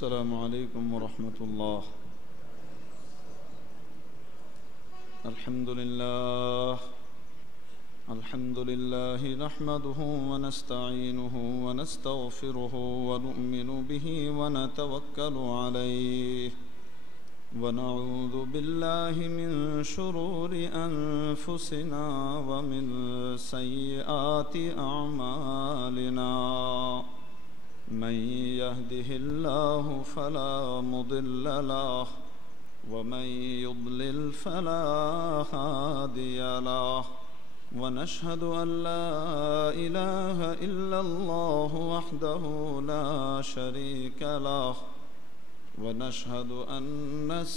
السلام عليكم ورحمة الله. الحمد لله نحمده ونستعينه ونستغفره ونؤمن به ونتوكل عليه ونعوذ بالله من شرور أنفسنا ومن سيئات أعمالنا. من يهده الله فلا مضل له ومن يضلل فلا هادي له ونشهد أن لا إله إلا الله وحده لا شريك له ونشهد أن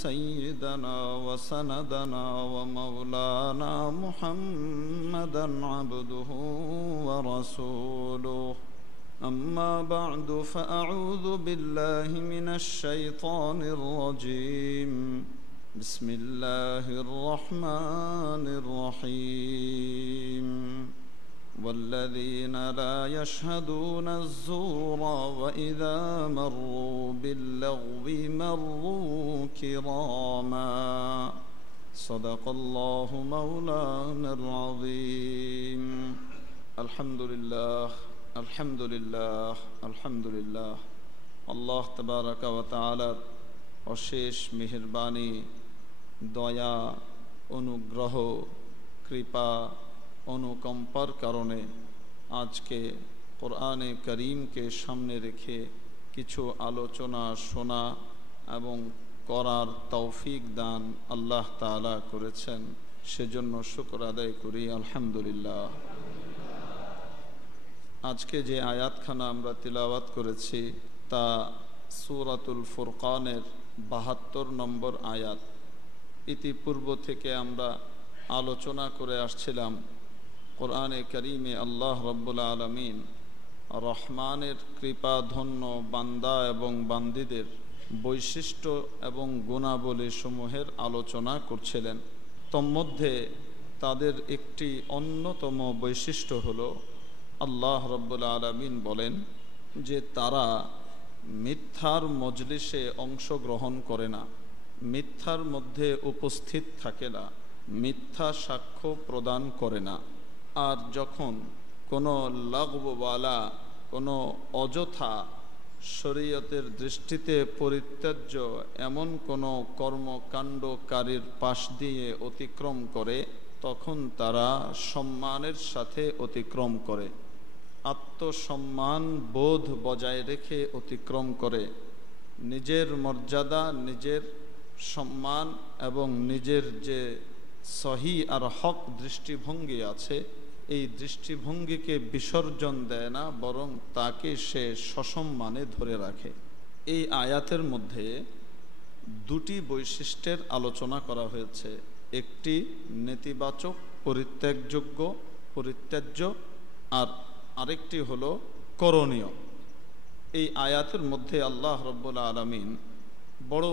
سيدنا وسندنا ومولانا محمدا عبده ورسوله. أما بعد فأعوذ بالله من الشيطان الرجيم. بسم الله الرحمن الرحيم. والذين لا يشهدون الزور وإذا مروا باللغو مروا كراما. صدق الله مولانا العظيم. الحمد لله الحمد لله الحمد لله. আল্লাহ তাবারাকা ওয়া তাআলার অশেষ মেহেরবানি, দয়া, অনুগ্রহ, কৃপা, অনুকম্পার কারণে আজকে কোরআনে করিমকে সামনে রেখে কিছু আলোচনা শোনা এবং করার তৌফিক দান আল্লাহ তাআলা করেছেন, সেজন্য শুকর আদায় করি আলহামদুলিল্লাহ। আজকে যে আয়াতখানা আমরা তিলাওয়াত করেছি তা সূরাতুল ফুরকানের ৭২ নম্বর আয়াত। ইতিপূর্ব থেকে আমরা আলোচনা করে আসছিলাম কোরআনে কারিমে আল্লাহ রাব্বুল আলামিন রহমানের কৃপাধন্য বান্দা এবং বান্দীদের বৈশিষ্ট্য এবং গুণাবলী সমূহের আলোচনা করছিলেন। তন্মধ্যে তাদের একটি অন্যতম বৈশিষ্ট্য হলো আল্লাহ রাব্বুল আলামিন বলেন যে তারা মিথ্যার মজলিসে অংশগ্রহণ করে না, মিথ্যার মধ্যে উপস্থিত থাকে না, মিথ্যা সাক্ষ্য প্রদান করে না। আর যখন কোনো লাগবওয়ালা, কোনো অযথা শরীয়তের দৃষ্টিতে পরিত্যাজ্য এমন কোনো কর্মকাণ্ডকারীর পাশ দিয়ে অতিক্রম করে, তখন তারা সম্মানের সাথে অতিক্রম করে, আত্মসম্মান বোধ বজায় রেখে অতিক্রম করে, নিজের মর্যাদা, নিজের সম্মান এবং নিজের যে সহি আর হক দৃষ্টিভঙ্গি আছে, এই দৃষ্টিভঙ্গিকে বিসর্জন দেয় না, বরং তাকে সে সসম্মানে ধরে রাখে। এই আয়াতের মধ্যে দুটি বৈশিষ্ট্যের আলোচনা করা হয়েছে। একটি নেতিবাচক, পরিত্যাজ্য, আর আরেকটি হলো করণীয়। এই আয়াতের মধ্যে আল্লাহ রাব্বুল আলামিন বড়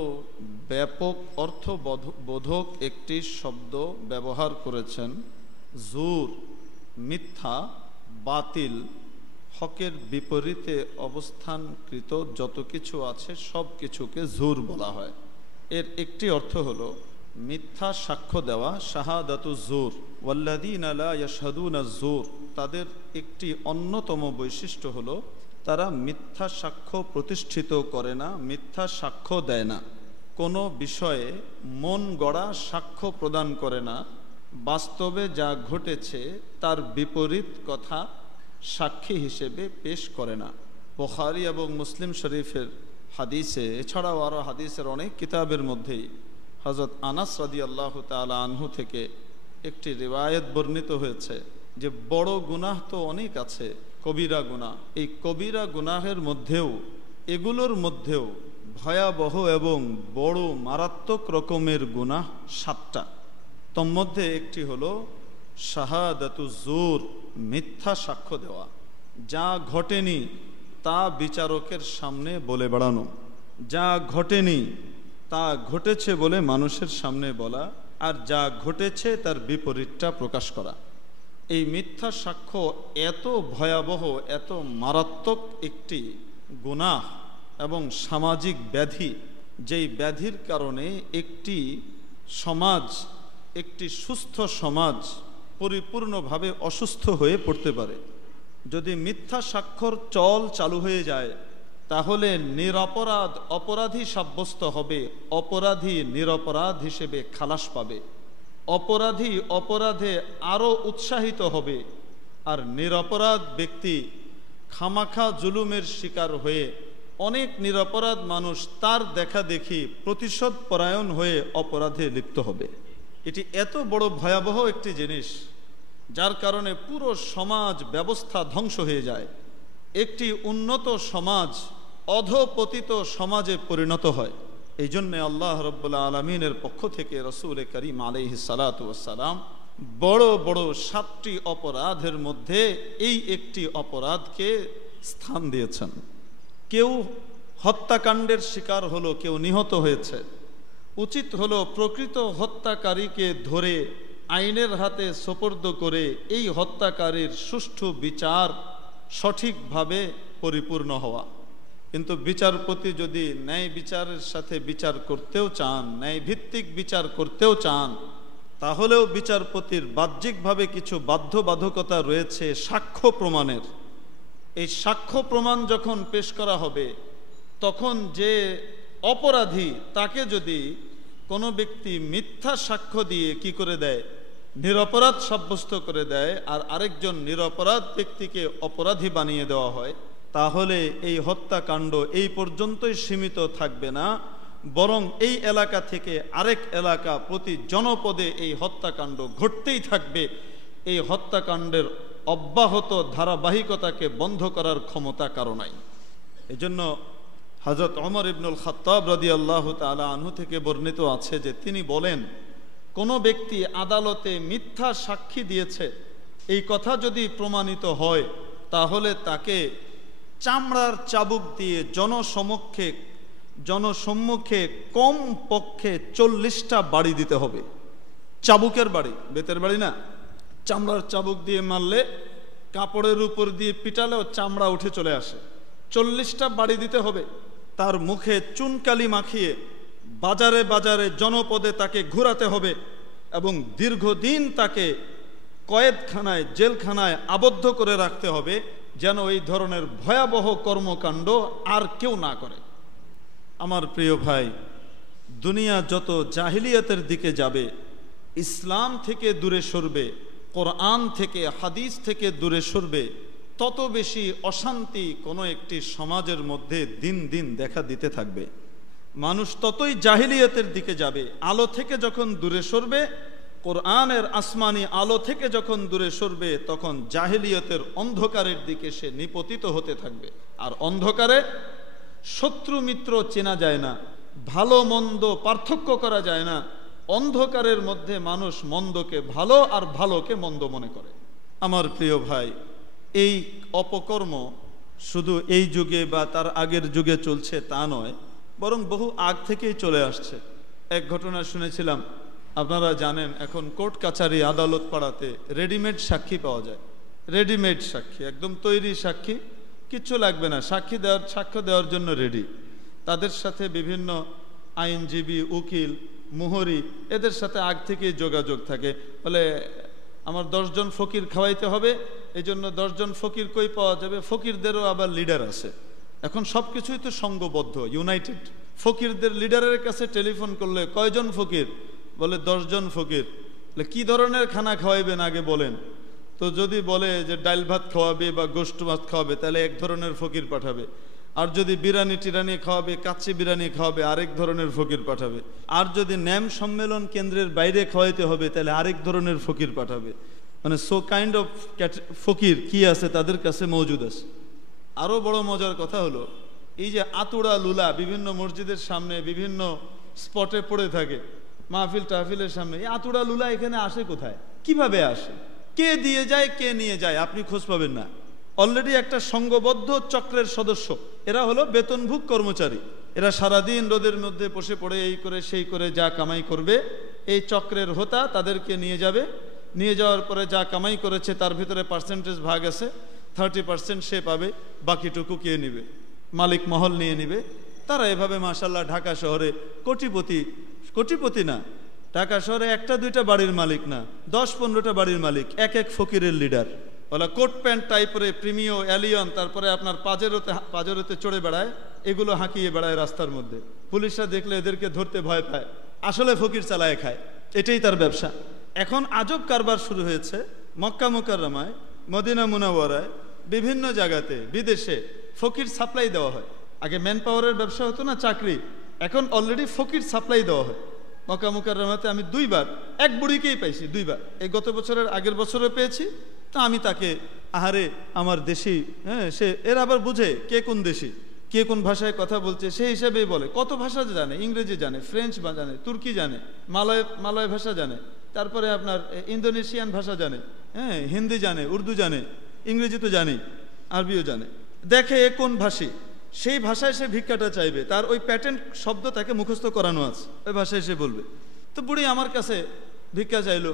ব্যাপক অর্থবোধক একটি শব্দ ব্যবহার করেছেন। জুর, মিথ্যা, বাতিল, হকের বিপরীতে অবস্থানকৃত যত কিছু আছে সব কিছুকে জুর বলা হয়। এর একটি অর্থ হলো মিথ্যা সাক্ষ্য দেওয়া, শাহাদাতু জুর। ওয়াল্লাযীনা লা ইয়াশহাদুনা জুর, তাদের একটি অন্যতম বৈশিষ্ট্য হলো তারা মিথ্যা সাক্ষ্য প্রতিষ্ঠিত করে না, মিথ্যা সাক্ষ্য দেয় না, কোনো বিষয়ে মন গড়া সাক্ষ্য প্রদান করে না, বাস্তবে যা ঘটেছে তার বিপরীত কথা সাক্ষী হিসেবে পেশ করে না। বুখারী এবং মুসলিম শরীফের হাদিসে, এছাড়াও আরও হাদিসের অনেক কিতাবের মধ্যেই হযরত আনাস রাদিয়াল্লাহু তাআলা আনহু থেকে একটি রিওয়ায়াত বর্ণিত হয়েছে যে বড় গুনাহ তো অনেক আছে, কবিরা গুনাহ। এই কবিরা গুনাহের মধ্যেও, এগুলোর মধ্যেও ভয়াবহ এবং বড় মারাত্মক রকমের গুনাহ 7টা। তন্মধ্যে একটি হলো শাহাদাতু জুর, মিথ্যা সাক্ষ্য দেওয়া, যা ঘটেনি তা বিচারকের সামনে বলে বেড়ানো, যা ঘটেনি তা ঘটেছে বলে মানুষের সামনে বলা, আর যা ঘটেছে তার বিপরীতটা প্রকাশ করা। এই মিথ্যা সাক্ষ্য এত ভয়াবহ, এত মারাত্মক একটি গুনাহ এবং সামাজিক ব্যাধি, যেই ব্যাধির কারণে একটি সমাজ, একটি সুস্থ সমাজ পরিপূর্ণভাবে অসুস্থ হয়ে পড়তে পারে। যদি মিথ্যা সাক্ষর চালু হয়ে যায়, তাহলে নিরপরাধ অপরাধী সাব্যস্ত হবে, অপরাধী নিরপরাধ হিসেবে খালাস পাবে, অপরাধী অপরাধে আরও উৎসাহিত হবে, আর নিরপরাধ ব্যক্তি খামাখা জুলুমের শিকার হয়ে অনেক নিরপরাধ মানুষ তার দেখা দেখি প্রতিশোধ পরায়ণ হয়ে অপরাধে লিপ্ত হবে। এটি এত বড় ভয়াবহ একটি জিনিস, যার কারণে পুরো সমাজ ব্যবস্থা ধ্বংস হয়ে যায়। একটি উন্নত সমাজ অধপতিত সমাজে পরিণত হয়। এই জন্যে আল্লাহ রাব্বুল আলামিনের পক্ষ থেকে রাসূল করিম আলাইহিস সালাতু ওয়াস সালাম বড় বড় 7টি অপরাধের মধ্যে এই একটি অপরাধকে স্থান দিয়েছেন। কেউ হত্যাকাণ্ডের শিকার হলো, কেউ নিহত হয়েছে, উচিত হলো প্রকৃত হত্যাকারীকে ধরে আইনের হাতে সোপর্দ করে এই হত্যাকারীর সুষ্ঠু বিচার সঠিকভাবে পরিপূর্ণ হওয়া। কিন্তু বিচারপতি যদি ন্যায় বিচারের সাথে বিচার করতেও চান, ন্যায় ভিত্তিক বিচার করতেও চান, তাহলেও বিচারপতির বাহ্যিকভাবে কিছু বাধ্যবাধকতা রয়েছে সাক্ষ্য প্রমাণের। এই সাক্ষ্য প্রমাণ যখন পেশ করা হবে, তখন যে অপরাধী তাকে যদি কোনো ব্যক্তি মিথ্যা সাক্ষ্য দিয়ে কি করে দেয়, নিরপরাধ সাব্যস্ত করে দেয়, আর আরেকজন নিরপরাধ ব্যক্তিকে অপরাধী বানিয়ে দেওয়া হয়, তাহলে এই হত্যাকাণ্ড এই পর্যন্তই সীমিত থাকবে না, বরং এই এলাকা থেকে আরেক এলাকা প্রতি জনপদে এই হত্যাকাণ্ড ঘটতেই থাকবে। এই হত্যাকাণ্ডের অব্যাহত ধারাবাহিকতাকে বন্ধ করার ক্ষমতা কারো নাই। এজন্য হযরত ওমর ইবনুল খাত্তাব রাদিয়াল্লাহু তাআলা আনহু থেকে বর্ণিত আছে যে তিনি বলেন, কোনো ব্যক্তি আদালতে মিথ্যা সাক্ষী দিয়েছে, এই কথা যদি প্রমাণিত হয়, তাহলে তাকে চামড়ার চাবুক দিয়ে জনসম্মুখে কম পক্ষে 40টা বাড়ি দিতে হবে। চাবুকের বাড়ি, বেতের বাড়ি না, চামড়ার চাবুক দিয়ে মারলে, কাপড়ের উপর দিয়ে পিটালেও চামড়া উঠে চলে আসে। 40টা বাড়ি দিতে হবে। তার মুখে চুনকালি মাখিয়ে বাজারে বাজারে জনপদে তাকে ঘোরাতে হবে এবং দীর্ঘদিন তাকে কয়েদখানায়, জেলখানায় আবদ্ধ করে রাখতে হবে, যেন এই ধরনের ভয়াবহ কর্মকাণ্ড আর কেউ না করে। আমার প্রিয় ভাই, দুনিয়া যত জাহিলিয়াতের দিকে যাবে, ইসলাম থেকে দূরে সরবে, কোরআন থেকে হাদিস থেকে দূরে সরবে, তত বেশি অশান্তি কোনো একটি সমাজের মধ্যে দিন দিন দেখা দিতে থাকবে। মানুষ ততই জাহিলিয়াতের দিকে যাবে। আলো থেকে যখন দূরে সরবে, কোরআনের আসমানি আলো থেকে যখন দূরে সরবে, তখন জাহিলিয়াতের অন্ধকারের দিকে সে নিপতিত হতে থাকবে। আর অন্ধকারে শত্রু মিত্র চেনা যায় না, ভালো মন্দ পার্থক্য করা যায় না। অন্ধকারের মধ্যে মানুষ মন্দকে ভালো আর ভালোকে মন্দ মনে করে। আমার প্রিয় ভাই, এই অপকর্ম শুধু এই যুগে বা তার আগের যুগে চলছে তা নয়, বরং বহু আগ থেকেই চলে আসছে। এক ঘটনা শুনেছিলাম, আপনারা জানেন এখন কোর্ট কাছারি আদালত পাড়াতে রেডিমেড সাক্ষী পাওয়া যায়। রেডিমেড সাক্ষী, একদম তৈরি সাক্ষী, কিচ্ছু লাগবে না, সাক্ষ্য দেওয়ার জন্য রেডি। তাদের সাথে বিভিন্ন আইনজীবী, উকিল, মুহুরি, এদের সাথে আগ থেকেই যোগাযোগ থাকে। বলে আমার 10 জন ফকির খাওয়াইতে হবে, এই জন্য 10 জন ফকির কই পাওয়া যাবে? ফকিরদেরও আবার লিডার আছে। এখন সব কিছুই তো সংঘবদ্ধ, ইউনাইটেড। ফকিরদের লিডারের কাছে টেলিফোন করলে কয়জন ফকির? বলে 10 জন ফকির। বলে কি ধরনের খানা খাওয়াইবেন আগে বলেন। তো যদি বলে যে ডাল ভাত খাওয়াবে বা গোশত মাছ খাওয়াবে, তাহলে এক ধরনের ফকির পাঠাবে। আর যদি বিরিয়ানি টিরানি খাওয়াবে, কাচ্চি বিরিয়ানি খাওয়াবে, আরেক ধরনের ফকির পাঠাবে। আর যদি ন্যাম সম্মেলন কেন্দ্রের বাইরে খাওয়াইতে হবে, তাহলে আরেক ধরনের ফকির পাঠাবে। মানে সো কাইন্ড অফ ফকির কি আছে তাদের কাছে মজুদ আছে। আরও বড় মজার কথা হলো, এই যে আতুড়া লুলা বিভিন্ন মসজিদের সামনে বিভিন্ন স্পটে পড়ে থাকে, মাহফিল টাহফিলের সামনে, এই আতুড়া লুলা এখানে আসে কোথায়, কিভাবে আসে, কে দিয়ে যায়, কে নিয়ে যায়, আপনি খোঁজ পাবেন না। অলরেডি একটা সংঘবদ্ধ চক্রের সদস্য। এরা হলো বেতনভুক কর্মচারী। এরা সারাদিন রোদের মধ্যে বসে পড়ে এই করে সেই করে যা কামাই করবে, এই চক্রের হোতা তাদেরকে নিয়ে যাবে। নিয়ে যাওয়ার পরে যা কামাই করেছে তার ভিতরে পার্সেন্টেজ ভাগ আছে, 30% সে পাবে, বাকিটুকু কে নেবে? মালিক মহল নিয়ে নিবে, তারা এভাবে মাশাআল্লাহ ঢাকা শহরে কোটিপতি না, ঢাকা শহরে একটা দুইটা বাড়ির মালিক না, 10-15টা বাড়ির মালিক, এক এক ফকিরের লিডার। ওলা কোট প্যান্ট টাইপের প্রিমিও অ্যালিয়ন, তারপরে আপনার পাজেরোতে চড়ে বেড়ায়, এগুলো হাঁকিয়ে বেড়ায় রাস্তার মধ্যে। পুলিশরা দেখলে এদেরকে ধরতে ভয় পায়, আসলে ফকির চালায় খায়, এটাই তার ব্যবসা। এখন আজব কারবার শুরু হয়েছে মক্কা মুকাররমায়, মদিনা মুনাওয়ারায়, বিভিন্ন জায়গাতে, বিদেশে ফকির সাপ্লাই দেওয়া হয়। আগে ম্যান পাওয়ারের ব্যবসা হতো না, চাকরি, এখন অলরেডি ফকির সাপ্লাই দেওয়া হয়। মক্কা মুকাররমাতে আমি 2বার এক বুড়িকেই পাইছি, 2বার, এই গত বছরের আগের বছরে পেয়েছি। তা আমি তাকে, আহারে আমার দেশি, হ্যাঁ, সে এর আবার বুঝে কে কোন দেশি, কে কোন ভাষায় কথা বলছে, সেই হিসাবেই বলে। কত ভাষা জানে, ইংরেজি জানে, ফ্রেঞ্চ জানে, তুর্কি জানে, মালয় ভাষা জানে, তারপরে আপনার ইন্দোনেশিয়ান ভাষা জানে, হ্যাঁ, হিন্দি জানে, উর্দু জানে, ইংরেজি তো জানি, আরবিও জানে। দেখে এ কোন ভাষী, সেই ভাষায় সে ভিক্ষাটা চাইবে, তার ওই প্যাটেন্ট শব্দ তাকে মুখস্থ করানো আছে, ওই ভাষায় সে বলবে। তো বুড়ি আমার কাছে ভিক্ষা চাইলো,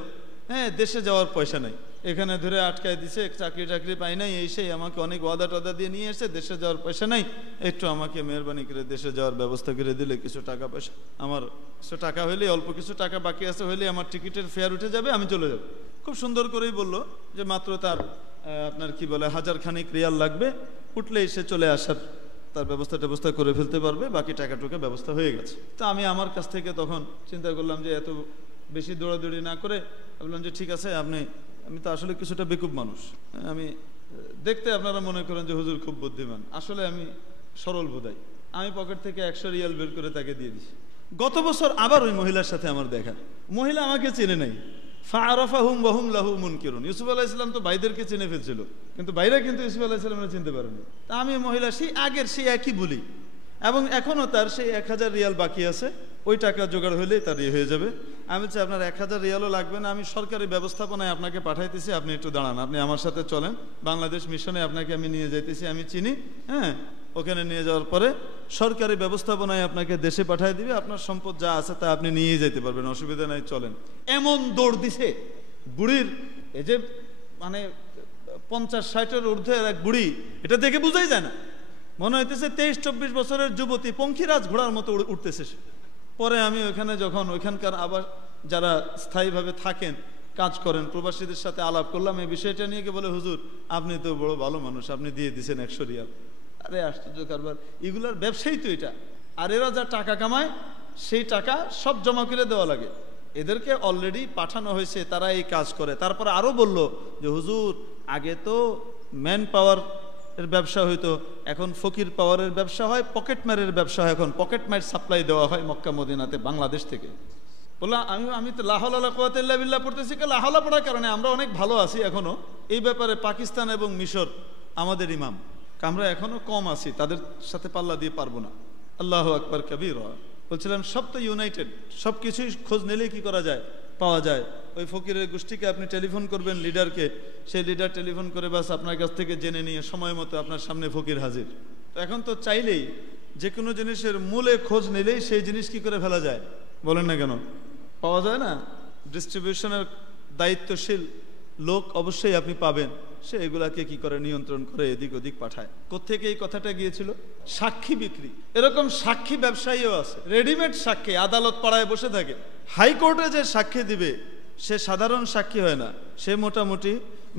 হ্যাঁ, দেশে যাওয়ার পয়সা নাই, এখানে ধরে আটকায় দিছে, চাকরি পাই নাই, এই সেই, আমাকে অনেক ওয়াদা দিয়ে নিয়ে এসে, দেশে যাওয়ার পয়সা নাই, একটু আমাকে মেহরবানি করে দেশে যাওয়ার ব্যবস্থা করে দিলে কিছু টাকা পয়সা, আমার কিছু টাকা হইলে, অল্প কিছু টাকা বাকি আছে হইলে আমার টিকিটের ফেয়ার উঠে যাবে, আমি চলে যাব। খুব সুন্দর করেই বললো যে মাত্র তার আপনার কি বলে 1000 খানিক রিয়াল লাগবে, উঠলেই সে চলে আসার তার ব্যবস্থা করে ফেলতে পারবে, বাকি টাকা ব্যবস্থা হয়ে গেছে। তো আমি আমার কাছ থেকে তখন চিন্তা করলাম যে এত বেশি দৌড়াদৌড়ি না করে বললাম যে ঠিক আছে, আমি তো আসলে কিছুটা বেকুব মানুষ, আমি দেখতে আপনারা মনে করেন যে হুজুর খুব বুদ্ধিমান, আসলে আমি সরল বোধাই। আমি পকেট থেকে 100 রিয়াল বের করে তাকে দিয়ে দিছি। গত বছর আবার ওই মহিলার সাথে আমার দেখা, মহিলা আমাকে চেনে নাই, ফাআরাফাহুম ওয়া হুম লাহু মুনকিরুন। ইউসুফ আলাইহিস সালাম তো ভাইদেরকে চিনে ফেলছিল, কিন্তু ভাইরা কিন্তু ইউসুফ আলাইহিস সালামকে চিনতে পারেনি। তা আমি মহিলা সেই আগের সেই একই বলি, এবং এখনো তার সেই 1000 রিয়াল বাকি আছে, ওই টাকা জোগাড় হলেই তার ইয়ে হয়ে যাবে। আমি বলছি আপনার 1000 রিয়ালও লাগবে না, আমি সরকারি ব্যবস্থাপনায় আপনাকে পাঠাইতেছি, আপনি একটু দাঁড়ান, আপনি আমার সাথে চলেন, বাংলাদেশ মিশনে আপনাকে আমি নিয়ে যাইতেছি, আমি চিনি, হ্যাঁ, ওখানে নিয়ে যাওয়ার পরে সরকারি ব্যবস্থাপনায় আপনাকে দেশে পাঠিয়ে দিবে, আপনার সম্পদ যা আছে তা আপনি নিয়ে যেতে পারবেন, অসুবিধা নাই, চলেন। এমন দৌড় দিছে বুড়ির, এই যে মানে 50-60-এর ঊর্ধ্বের এক বুড়ি, এটা দেখে বোঝাই যায় না, মনে হইতেছে 23-24 বছরের যুবতী, পঙ্খিরাজ ঘোড়ার মতো উঠতেছে সে। পরে আমি ওখানে যখন ওইখানকার আবার যারা স্থায়ীভাবে থাকেন, কাজ করেন, প্রবাসীদের সাথে আলাপ করলাম এই বিষয়টা নিয়ে, বলে হুজুর আপনি তো বড় ভালো মানুষ, আপনি দিয়ে দিচ্ছেন 100 রিয়াল। আরে আশ্চর্য কারবার, এগুলার ব্যবসায়ী তো এটা, আর এরা যা টাকা কামায় সেই টাকা সব জমা করে দেওয়া লাগে, এদেরকে অলরেডি পাঠানো হয়েছে, তারা এই কাজ করে। তারপরে আরো বলল যে হুজুর আগে তো ম্যান পাওয়ার এর ব্যবসা হইতো, এখন ফকির পাওয়ারের ব্যবসা হয়, পকেট মারের ব্যবসা হয়, এখন পকেট মার সাপ্লাই দেওয়া হয় মক্কা মদিনাতে বাংলাদেশ থেকে। বললাম আমি তো লা হাওলা ওয়ালা কুওয়াতা ইল্লা বিল্লাহ পড়তেছি, লা হাওলা পড়ার কারণে আমরা অনেক ভালো আছি এখনো এই ব্যাপারে। পাকিস্তান এবং মিশর আমাদের ইমাম, আমরা এখনো কম আছি, তাদের সাথে পাল্লা দিয়ে পারবো না। আল্লাহু আকবার কবীরা। বলছিলাম সব তো ইউনাইটেড, সব কিছুই খোঁজ নিলেই কি করা যায়, পাওয়া যায়। ওই ফকিরের গোষ্ঠীকে আপনি টেলিফোন করবেন, লিডারকে, সেই লিডার টেলিফোন করে বাস আপনার কাছ থেকে জেনে নিয়ে সময় মতো আপনার সামনে ফকির হাজির। তো এখন তো চাইলেই যে কোনো জিনিসের মূলে খোঁজ নিলেই সেই জিনিস কি করে ফেলা যায়, বলেন না কেন, পাওয়া যায় না। ডিস্ট্রিবিউশনের দায়িত্বশীল লোক অবশ্যই আপনি পাবেন, সে এগুলাকে কি করে নিয়ন্ত্রণ করে এদিক ওদিক পাঠায়। কোত্থেকে এই কথাটা গিয়েছিল, সাক্ষী বিক্রি। এরকম সাক্ষী ব্যবসায়ীও আছে, রেডিমেড সাক্ষী, আদালত পাড়ায় বসে থাকে। হাইকোর্টে যে সাক্ষী দিবে সে সাধারণ সাক্ষী হয় না, সে মোটামুটি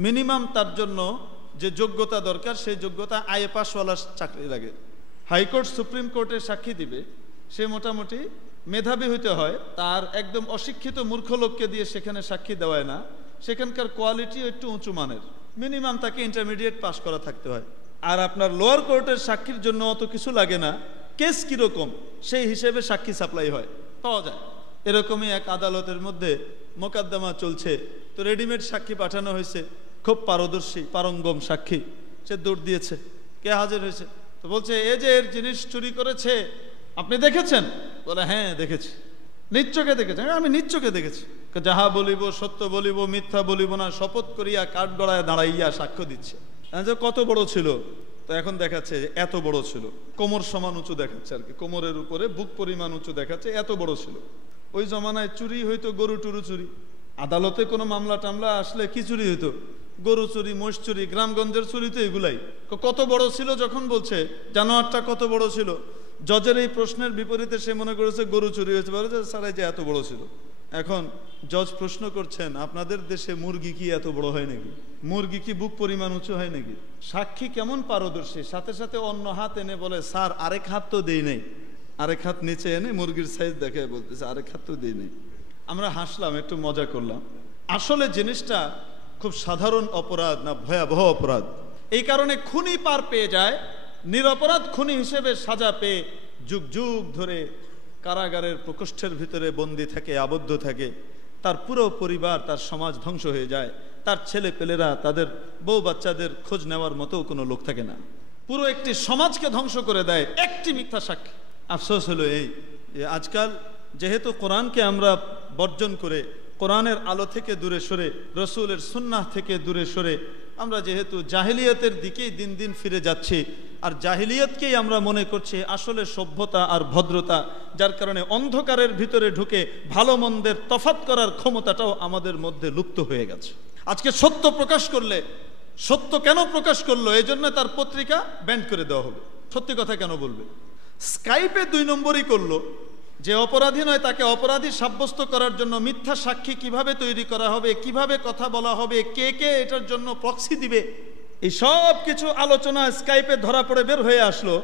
মিনিমাম তার জন্য যে যোগ্যতা দরকার সেই যোগ্যতা আইএ পাসওয়ালা চাকরি লাগে। হাইকোর্ট সুপ্রিম কোর্টে সাক্ষী দিবে সে মোটামুটি মেধাবী হইতে হয়, তার একদম অশিক্ষিত মূর্খ লোককে দিয়ে সেখানে সাক্ষী দেওয়ায় না, সেখানকার কোয়ালিটি একটু উঁচু মানের, মিনিমাম তাকে ইন্টারমিডিয়েট পাস করা থাকতে হয়। আর আপনার লোয়ার কোর্টের সাক্ষীর জন্য অত কিছু লাগে না, কেস কিরকম সেই হিসেবে সাক্ষী সাপ্লাই হয়, পাওয়া যায়। এরকমই এক আদালতের মধ্যে মোকদ্দমা চলছে, তো রেডিমেড সাক্ষী পাঠানো হয়েছে, খুব পারদর্শী পারঙ্গম সাক্ষী, সে দৌড় দিয়েছে। কে হাজির হয়েছে, তো বলছে এই যে এর জিনিস চুরি করেছে আপনি দেখেছেন? বলে হ্যাঁ দেখেছি। নিশ্চয়কে দেখেছেন? আমি নিশ্চয়কে দেখেছি। যাহা বলিব সত্য বলিব, মিথ্যা বলিব না, শপথ করিয়া কাঠ গড়ায় দাঁড়াইয়া সাক্ষ্য দিচ্ছে। কত বড় ছিল, তো এখন দেখাচ্ছে এত বড় ছিল, কোমর সমান উঁচু দেখাচ্ছে আর কি, কোমরের উপরে বুক পরিমাণ উঁচু দেখাচ্ছে, এত বড় ছিল। ওই জমানায় চুরি হইতো গরু টুরু চুরি, আদালতে কোনো মামলা টামলা আসলে কি চুরি হইতো, গরু চুরি, মোষ চুরি, গ্রামগঞ্জের চুরি তো এগুলাই। কত বড় ছিল যখন বলছে জানোয়ারটা কত বড় ছিল, জজের এই প্রশ্নের বিপরীতে সে মনে করেছে গরু চুরি হয়েছে, বলে যে সারাই যে এত বড় ছিল। এখন জজ প্রশ্ন করছেন, আপনাদের দেশে মুরগি কি এত বড় হয় নাকি? মুরগি কি বুক পরিমাণ উঁচু হয় নাকি? সাক্ষী কেমন পারদর্শী, সাথে সাথে অন্য হাত এনে বলে স্যার আরেক হাত তো দেই নাই, আরেক হাত নিচে এনে মুরগির সাইজ দেখে বলতেছে আরেক হাত তো দেই নাই। আমরা হাসলাম, একটু মজা করলাম। আসলে জিনিসটা খুব সাধারণ অপরাধ না ভয়াবহ অপরাধ। এই কারণে খুনি পার পেয়ে যায়, নিরপরাধ খুনি হিসেবে সাজা পেয়ে যুগ যুগ ধরে কারাগারের প্রকোষ্ঠের ভিতরে বন্দী থাকে, আবদ্ধ থাকে। তার পুরো পরিবার, তার সমাজ ধ্বংস হয়ে যায়। তার ছেলে পেলেরা, তাদের বউ বাচ্চাদের খোঁজ নেওয়ার মতো কোনো লোক থাকে না। পুরো একটি সমাজকে ধ্বংস করে দেয় একটি মিথ্যা সাক্ষী। আফসোস হলো এই আজকাল যেহেতু কোরআনকে আমরা বর্জন করে, কোরআনের আলো থেকে দূরে সরে, রসুলের সুন্নাহ থেকে দূরে সরে আমরা যেহেতু জাহিলিয়াতের দিকেই দিন দিন ফিরে যাচ্ছি, আর জাহিলিয়াতকেই আমরা মনে করছি আসলে সভ্যতা আর ভদ্রতা, যার কারণে অন্ধকারের ভিতরে ঢুকে ভালো মন্দের তফাৎ করার ক্ষমতাটাও আমাদের মধ্যে লুপ্ত হয়ে গেছে। আজকে সত্য প্রকাশ করলে, সত্য কেন প্রকাশ করলো এই জন্য তার পত্রিকা ব্যান্ড করে দেওয়া হবে। সত্যি কথা কেন বলবে? স্কাইপে 2 নম্বরই করলো, যে অপরাধী নয় তাকে অপরাধী সাব্যস্ত করার জন্য মিথ্যা সাক্ষী কিভাবে তৈরি করা হবে, কিভাবে কথা বলা হবে, কে কে এটার জন্য প্রক্সি দিবে, এই সব কিছু আলোচনা স্কাইপে ধরা পড়ে বের হয়ে আসলো।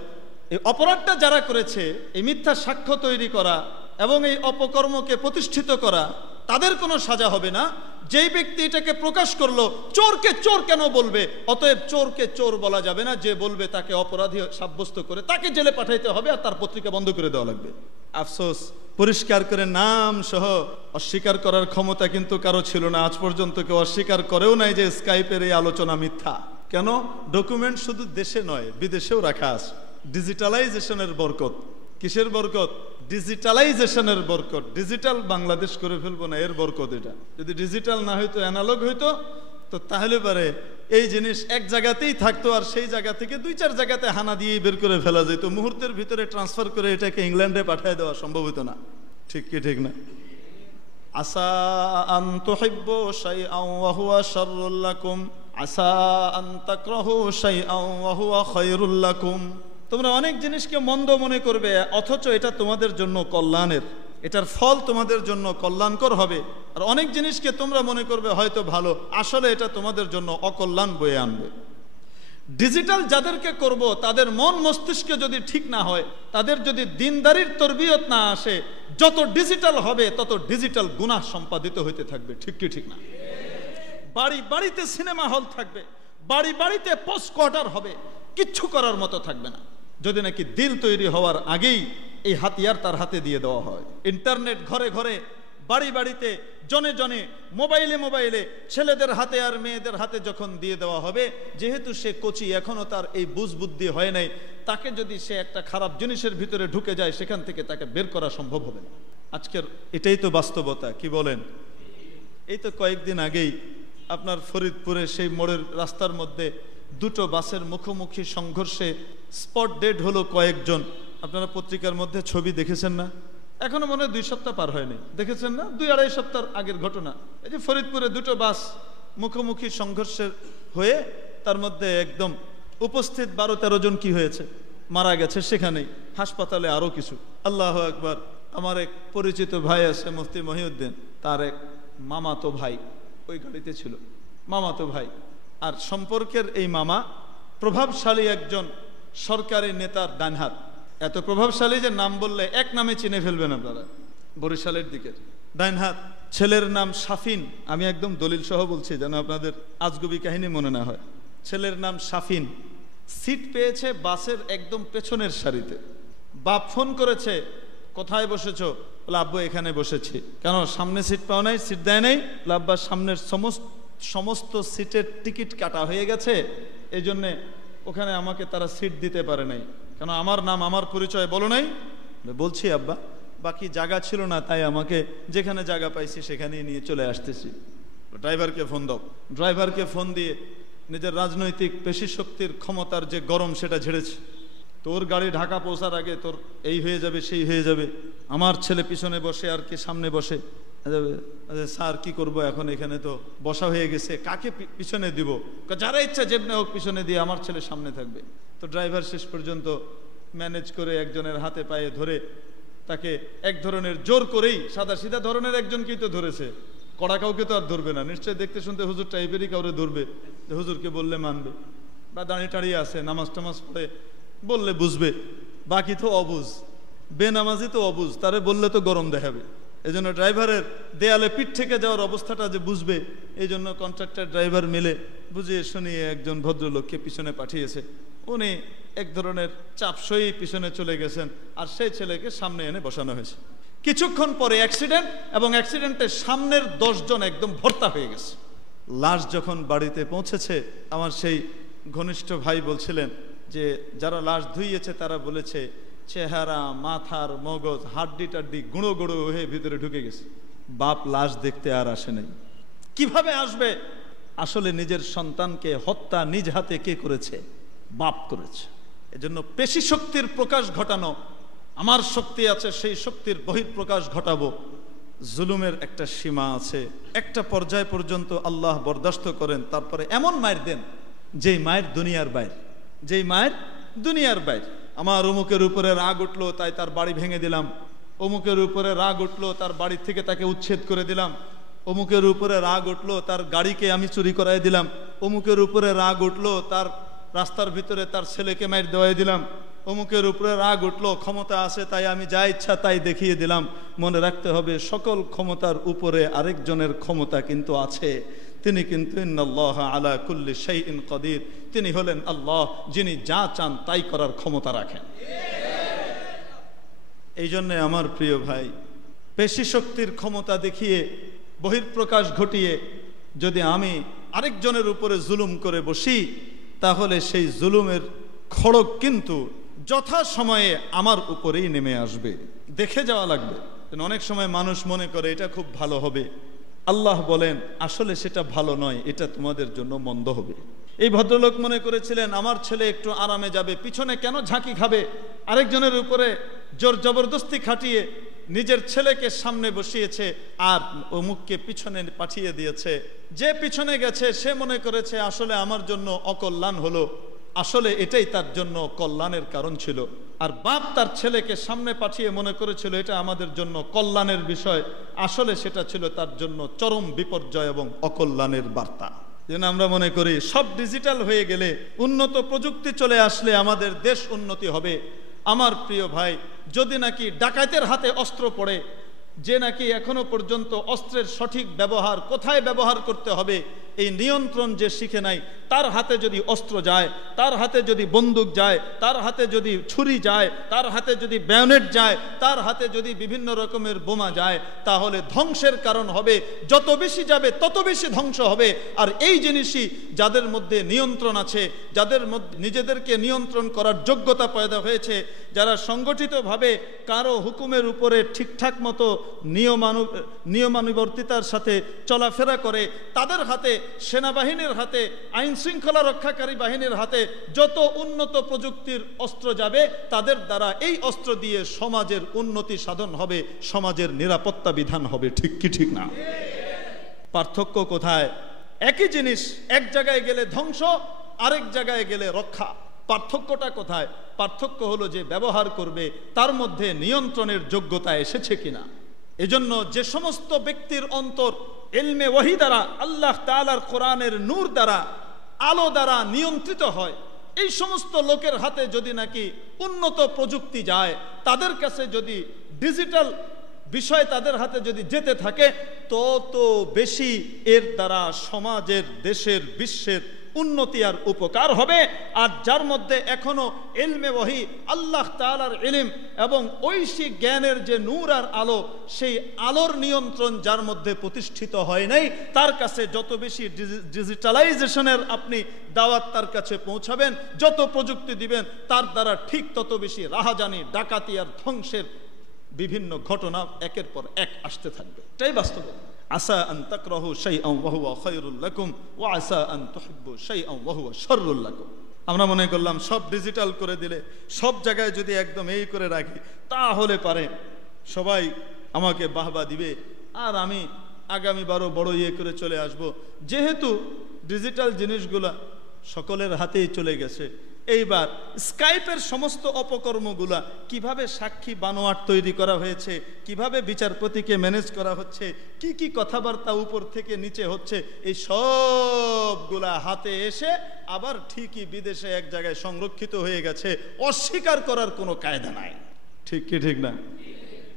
এই অপরাধটা যারা করেছে, এই মিথ্যা সাক্ষ্য তৈরি করা এবং এই অপকর্মকে প্রতিষ্ঠিত করা, তাদের কোনো সাজা হবে না। যেই ব্যক্তি এটাকে প্রকাশ করলো, চোরকে চোর কেন বলবে? অতএব চোরকে চোর বলা যাবে না। যে বলবে তাকে অপরাধী সাব্যস্ত করে তাকে জেলে পাঠাইতে হবে, আর তার পত্রিকা বন্ধ করে দেওয়া লাগবে। আফসোস, পরিষ্কার করে নাম সহ অস্বীকার করার ক্ষমতা কিন্তু কারো ছিল না। আজ পর্যন্ত কেউ অস্বীকার করেও নাই যে স্কাইপের এই আলোচনা মিথ্যা। কেন? ডকুমেন্ট শুধু দেশে নয়, বিদেশেও রাখা আছে। ডিজিটালাইজেশনের বরকত। কিসের বরকত? ডিজিটালাইজেশনের বরকত। ডিজিটাল বাংলাদেশ করে ফেলবো না, এর বরকত এটা। যদি ডিজিটাল না হইতো, অ্যানালগ হইতো, তো তাহলে পারে এই জিনিস এক জায়গাতেই থাকতো, আর সেই জায়গা থেকে 2-4 জায়গাতে হানা দিয়ে বের করে ফেলা যেত। মুহূর্তের ভিতরে ট্রান্সফার করে এটাকে ইংল্যান্ডে পাঠিয়ে দেওয়া সম্ভব হতো না। ঠিক কি ঠিক না? আসা আন তুহিব্বু শাইআন ওয়া হুয়া শাররুল লাকুম, আসা আন তাকরাহু শাইআন ওয়া হুয়া খায়রুল লাকুম। তোমরা অনেক জিনিসকে মন্দ মনে করবে, অথচ এটা তোমাদের জন্য কল্যাণের, এটার ফল তোমাদের জন্য কল্যাণকর হবে। আর অনেক জিনিসকে তোমরা মনে করবে হয়তো ভালো, আসলে এটা তোমাদের জন্য অকল্যাণ বয়ে আনবে। ডিজিটাল যাদেরকে করব, তাদের মন মস্তিষ্কে যদি ঠিক না হয়, তাদের যদি দিনদারির তরবিয়ত না আসে, যত ডিজিটাল হবে তত ডিজিটাল গুনাহ সম্পাদিত হইতে থাকবে। ঠিক কি ঠিক না? বাড়ি বাড়িতে সিনেমা হল থাকবে, বাড়ি বাড়িতে পোস্ট কোয়ার্টার হবে, কিচ্ছু করার মতো থাকবে না যদি নাকি দিল তৈরি হওয়ার আগেই এই হাতিয়ার তার হাতে দিয়ে দেওয়া হয়। ইন্টারনেট ঘরে ঘরে, বাড়ি বাড়িতে, জনে জনে, মোবাইলে মোবাইলে ছেলেদের হাতে আর মেয়েদের হাতে যখন দিয়ে দেওয়া হবে, যেহেতু সে কচি, এখনো তার এই বুঝ বুদ্ধি হয় নাই, তাকে যদি সে একটা খারাপ জিনিসের ভিতরে ঢুকে যায়, সেখান থেকে তাকে বের করা সম্ভব হবে না। আজকের এটাই তো বাস্তবতা, কি বলেন? এই তো কয়েকদিন আগেই আপনার ফরিদপুরে সেই মোড়ের রাস্তার মধ্যে 2টো বাসের মুখোমুখি সংঘর্ষে স্পট ডেড হলো কয়েকজন। আপনারা পত্রিকার মধ্যে ছবি দেখেছেন না? এখনো মনে হয় 2 সপ্তাহ পার হয়নি, দেখেছেন না? 2-2.5 সপ্তাহ আগের ঘটনা। এই যে ফরিদপুরে 2টো বাস মুখোমুখি সংঘর্ষের হয়ে তার মধ্যে একদম উপস্থিত 12-13 জন কি হয়েছে, মারা গেছে সেখানেই, হাসপাতালে আরো কিছু। আল্লাহু আকবার। আমার এক পরিচিত ভাই আছে, মুফতি মহিউদ্দিন, তার এক মামাতো ভাই ওই গাড়িতে ছিল, মামাতো ভাই। আর সম্পর্কের এই মামা প্রভাবশালী একজন সরকারি নেতার ডানহাত। এত প্রভাবশালী যে নাম বললে এক নামে চিনে ফেলবেন আপনারা, বরিশালের দিকের ডানহাত। ছেলের নাম শাফিন, আমি একদম দলিল সহ বলছি যেন আপনাদের আজগুবি কাহিনী মনে না হয়। ছেলের নাম শাফিন, সিট পেয়েছে বাসের একদম পেছনের সারিতে। বাপ ফোন করেছে, কোথায় বসেছো? বলে আব্বু এখানে বসেছি। কেন, সামনে সিট পাও নাই? সিট দেয় নাই? আব্বা সামনের সমস্ত সিটের টিকিট কাটা হয়ে গেছে, এই জন্যে ওখানে আমাকে তারা সিট দিতে পারে নাই। কেন, আমার নাম আমার পরিচয় বলো নাই? বলছি আব্বা, বাকি জায়গা ছিল না, তাই আমাকে যেখানে জায়গা পাইছি সেখানেই নিয়ে চলে আসতেছি। ড্রাইভারকে ফোন দাও। ড্রাইভারকে ফোন দিয়ে নিজের রাজনৈতিক পেশি শক্তির ক্ষমতার যে গরম সেটা ঝেড়েছে। তোর গাড়ি ঢাকা পৌঁছার আগে তোর এই হয়ে যাবে, সেই হয়ে যাবে, আমার ছেলে পিছনে বসে আর কি সামনে বসে, স্যার কি করব এখন, এখানে তো বসা হয়ে গেছে, কাকে পিছনে দিব? যারা ইচ্ছা যেমনি হোক পিছনে দিয়ে, আমার ছেলে সামনে থাকবে। তো ড্রাইভার শেষ পর্যন্ত ম্যানেজ করে একজনের হাতে পায়ে ধরে তাকে এক ধরনের জোর করেই, সাদা সিধা ধরনের একজনকেই তো ধরেছে, কড়া কাউকে তো আর ধরবে না, নিশ্চয়ই দেখতে শুনতে হুজুর টাইপেরই কাউরে ধরবে, যে হুজুরকে বললে মানবে, বা দাঁড়িয়ে টাড়িয়ে আছে, নামাজ টামাজ পড়ে বললে বুঝবে, বাকি তো অবুঝ, বেনামাজি তো অবুঝ, তারে বললে তো গরম দেখাবে। এই জন্য ড্রাইভারের দেয়ালে পিঠ থেকে যাওয়ার অবস্থাটা যে বুঝবে, এই জন্য কন্ট্রাক্টর ড্রাইভার মিলে বুঝিয়ে শুনিয়ে একজন ভদ্রলোককে পিছনে পাঠিয়েছে। উনি এক ধরনের চাপ সই পিছনে চলে গেছেন, আর সেই ছেলেকে সামনে এনে বসানো হয়েছে। কিছুক্ষণ পরে অ্যাক্সিডেন্ট, এবং অ্যাক্সিডেন্টের সামনের 10 জন একদম ভর্তা হয়ে গেছে। লাশ যখন বাড়িতে পৌঁছেছে, আমার সেই ঘনিষ্ঠ ভাই বলছিলেন যে যারা লাশ ধুইয়েছে তারা বলেছে চেহারা, মাথার মগজ, হাড্ডি টাড্ডি গুঁড়ো গুঁড়ো হয়ে ভিতরে ঢুকে গেছে। বাপ লাশ দেখতে আর আসে নাই। কিভাবে আসবে? আসলে নিজের সন্তানকে হত্যা নিজ হাতে কে করেছে? বাপ করেছে। এজন্য পেশি শক্তির প্রকাশ ঘটানো, আমার শক্তি আছে সেই শক্তির বহিঃপ্রকাশ ঘটাবো, জুলুমের একটা সীমা আছে। একটা পর্যায় পর্যন্ত আল্লাহ বরদাস্ত করেন, তারপরে এমন মায়ের দেন যেই মায়ের দুনিয়ার বাইরে, যেই মায়ের দুনিয়ার বাইরে। আমার অমুকের উপরে রাগ উঠলো তাই তার বাড়ি ভেঙে দিলাম, অমুকের উপরে রাগ উঠলো তার বাড়ি থেকে তাকে উচ্ছেদ করে দিলাম, অমুকের উপরে রাগ উঠলো তার গাড়িকে আমি চুরি করাই দিলাম, অমুকের উপরে রাগ উঠলো তার রাস্তার ভিতরে তার ছেলেকে মার দেওয়াই দিলাম, অমুকের উপরে রাগ উঠলো ক্ষমতা আছে তাই আমি যা ইচ্ছা তাই দেখিয়ে দিলাম। মনে রাখতে হবে সকল ক্ষমতার উপরে আরেকজনের ক্ষমতা কিন্তু আছে, তিনি কিন্তু ইন্নাল্লাহ আলা কুল্লি শাইইন কাদির, তিনি হলেন আল্লাহ যিনি যা চান তাই করার ক্ষমতা রাখেন। এই জন্যে আমার প্রিয় ভাই, পেশি শক্তির ক্ষমতা দেখিয়ে বহিঃপ্রকাশ ঘটিয়ে যদি আমি আরেকজনের উপরে জুলুম করে বসি, তাহলে সেই জুলুমের খড়গ কিন্তু যথা সময়ে আমার উপরেই নেমে আসবে। দেখে যাওয়া লাগবে। অনেক সময় মানুষ মনে করে এটা খুব ভালো হবে, আল্লাহ বলেন আসলে সেটা ভালো নয়, এটা তোমাদের জন্য মন্দ হবে। এই ভদ্রলোক মনে করেছিলেন আমার ছেলে একটু আরামে যাবে, পিছনে কেন ঝাঁকি খাবে, আরেকজনের উপরে জোর জবরদস্তি খাটিয়ে নিজের ছেলেকে সামনে বসিয়েছে আর অমুককে পিছনে পাঠিয়ে দিয়েছে। যে পিছনে গেছে সে মনে করেছে আসলে আমার জন্য অকল্যাণ হলো, আসলে এটাই তার জন্য কল্যাণের কারণ ছিল। আর বাপ তার ছেলেকে সামনে পাঠিয়ে মনে করেছিল এটা আমাদের জন্য কল্যাণের বিষয়, আসলে সেটা ছিল তার জন্য চরম বিপর্যয় এবং অকল্যাণের বার্তা। যেন আমরা মনে করি সব ডিজিটাল হয়ে গেলে, উন্নত প্রযুক্তি চলে আসলে আমাদের দেশ উন্নতি হবে। আমার প্রিয় ভাই, যদি নাকি ডাকাতের হাতে অস্ত্র পড়ে, যে নাকি এখনো পর্যন্ত অস্ত্রের সঠিক ব্যবহার, কোথায় ব্যবহার করতে হবে এই নিয়ন্ত্রণ যে শিখে নাই, তার হাতে যদি অস্ত্র যায়, তার হাতে যদি বন্দুক যায়, তার হাতে যদি ছুরি যায়, তার হাতে যদি ব্যানেট যায়, তার হাতে যদি বিভিন্ন রকমের বোমা যায়, তাহলে ধ্বংসের কারণ হবে। যত বেশি যাবে তত বেশি ধ্বংস হবে। আর এই জিনিসই যাদের মধ্যে নিয়ন্ত্রণ আছে, যাদের মধ্যে নিজেদেরকে নিয়ন্ত্রণ করার যোগ্যতা পয়দা হয়েছে, যারা সংগঠিতভাবে কারো হুকুমের উপরে ঠিকঠাক মতো নিয়মানুবর্তিতার সাথে চলাফেরা করে, তাদের হাতে, সেনাবাহিনীর হাতে, আইন শৃঙ্খলা রক্ষাকারী বাহিনীর হাতে যত উন্নত প্রযুক্তির অস্ত্র যাবে, তাদের দ্বারা এই অস্ত্র দিয়ে সমাজের উন্নতি সাধন হবে, সমাজের নিরাপত্তা বিধান হবে। ঠিক কি ঠিক না? পার্থক্য কোথায়? একই জিনিস, এক জায়গায় গেলে ধ্বংস, আরেক জায়গায় গেলে রক্ষা। পার্থক্যটা কোথায়? পার্থক্য হলো যে ব্যবহার করবে তার মধ্যে নিয়ন্ত্রণের যোগ্যতা এসেছে কিনা। এজন্য যে সমস্ত ব্যক্তির অন্তর ইলমে ওয়াহি দ্বারা, আল্লাহ তাআলার কোরআনের নূর দ্বারা, আলো দ্বারা নিয়ন্ত্রিত হয়, এই সমস্ত লোকের হাতে যদি নাকি উন্নত প্রযুক্তি যায়, তাদের কাছে যদি ডিজিটাল বিষয় তাদের হাতে যদি যেতে থাকে, তত বেশি এর দ্বারা সমাজের, দেশের, বিশ্বের উন্নতি আর উপকার হবে। আর যার মধ্যে এখনো ইলমে ওয়াহি, আল্লাহ তাআলার ইলম এবং ঐশী জ্ঞানের যে নূর আর আলো, সেই আলোর নিয়ন্ত্রণ যার মধ্যে প্রতিষ্ঠিত হয় নাই, তার কাছে যত বেশি ডিজিটালাইজেশনের আপনি দাওয়াত তার কাছে পৌঁছাবেন, যত প্রযুক্তি দিবেন, তার দ্বারা ঠিক তত বেশি রাহাজানি, ডাকাতি আর ধ্বংসের বিভিন্ন ঘটনা একের পর এক আসতে থাকবে। এটাই বাস্তব। আসা আন তাকরাহু শাইআন ওয়া হুয়া খায়রুল লাকুম ওয়া আসা আন তুহিব্বু শাইআন ওয়া হুয়া শাররুল লাকুম। আমরা মনে করলাম সব ডিজিটাল করে দিলে, সব জায়গায় যদি একদম এই করে রাখি, তাহলে পারে সবাই আমাকে বাহবা দিবে, আর আমি আগামীবারও বড় ইয়ে করে চলে আসব। যেহেতু ডিজিটাল জিনিসগুলা সকলের হাতেই চলে গেছে, এইবার স্কাইপের সমস্ত অপকর্মগুলা কিভাবে সাক্ষী বানোয়াট তৈরি করা হয়েছে, কিভাবে বিচারপতিকে ম্যানেজ করা হচ্ছে, কি কি কথাবার্তা উপর থেকে নিচে হচ্ছে, এই সবগুলা হাতে এসে আবার ঠিকই বিদেশে এক জায়গায় সংরক্ষিত হয়ে গেছে। অস্বীকার করার কোনো কায়দা নাই। ঠিক কি ঠিক না?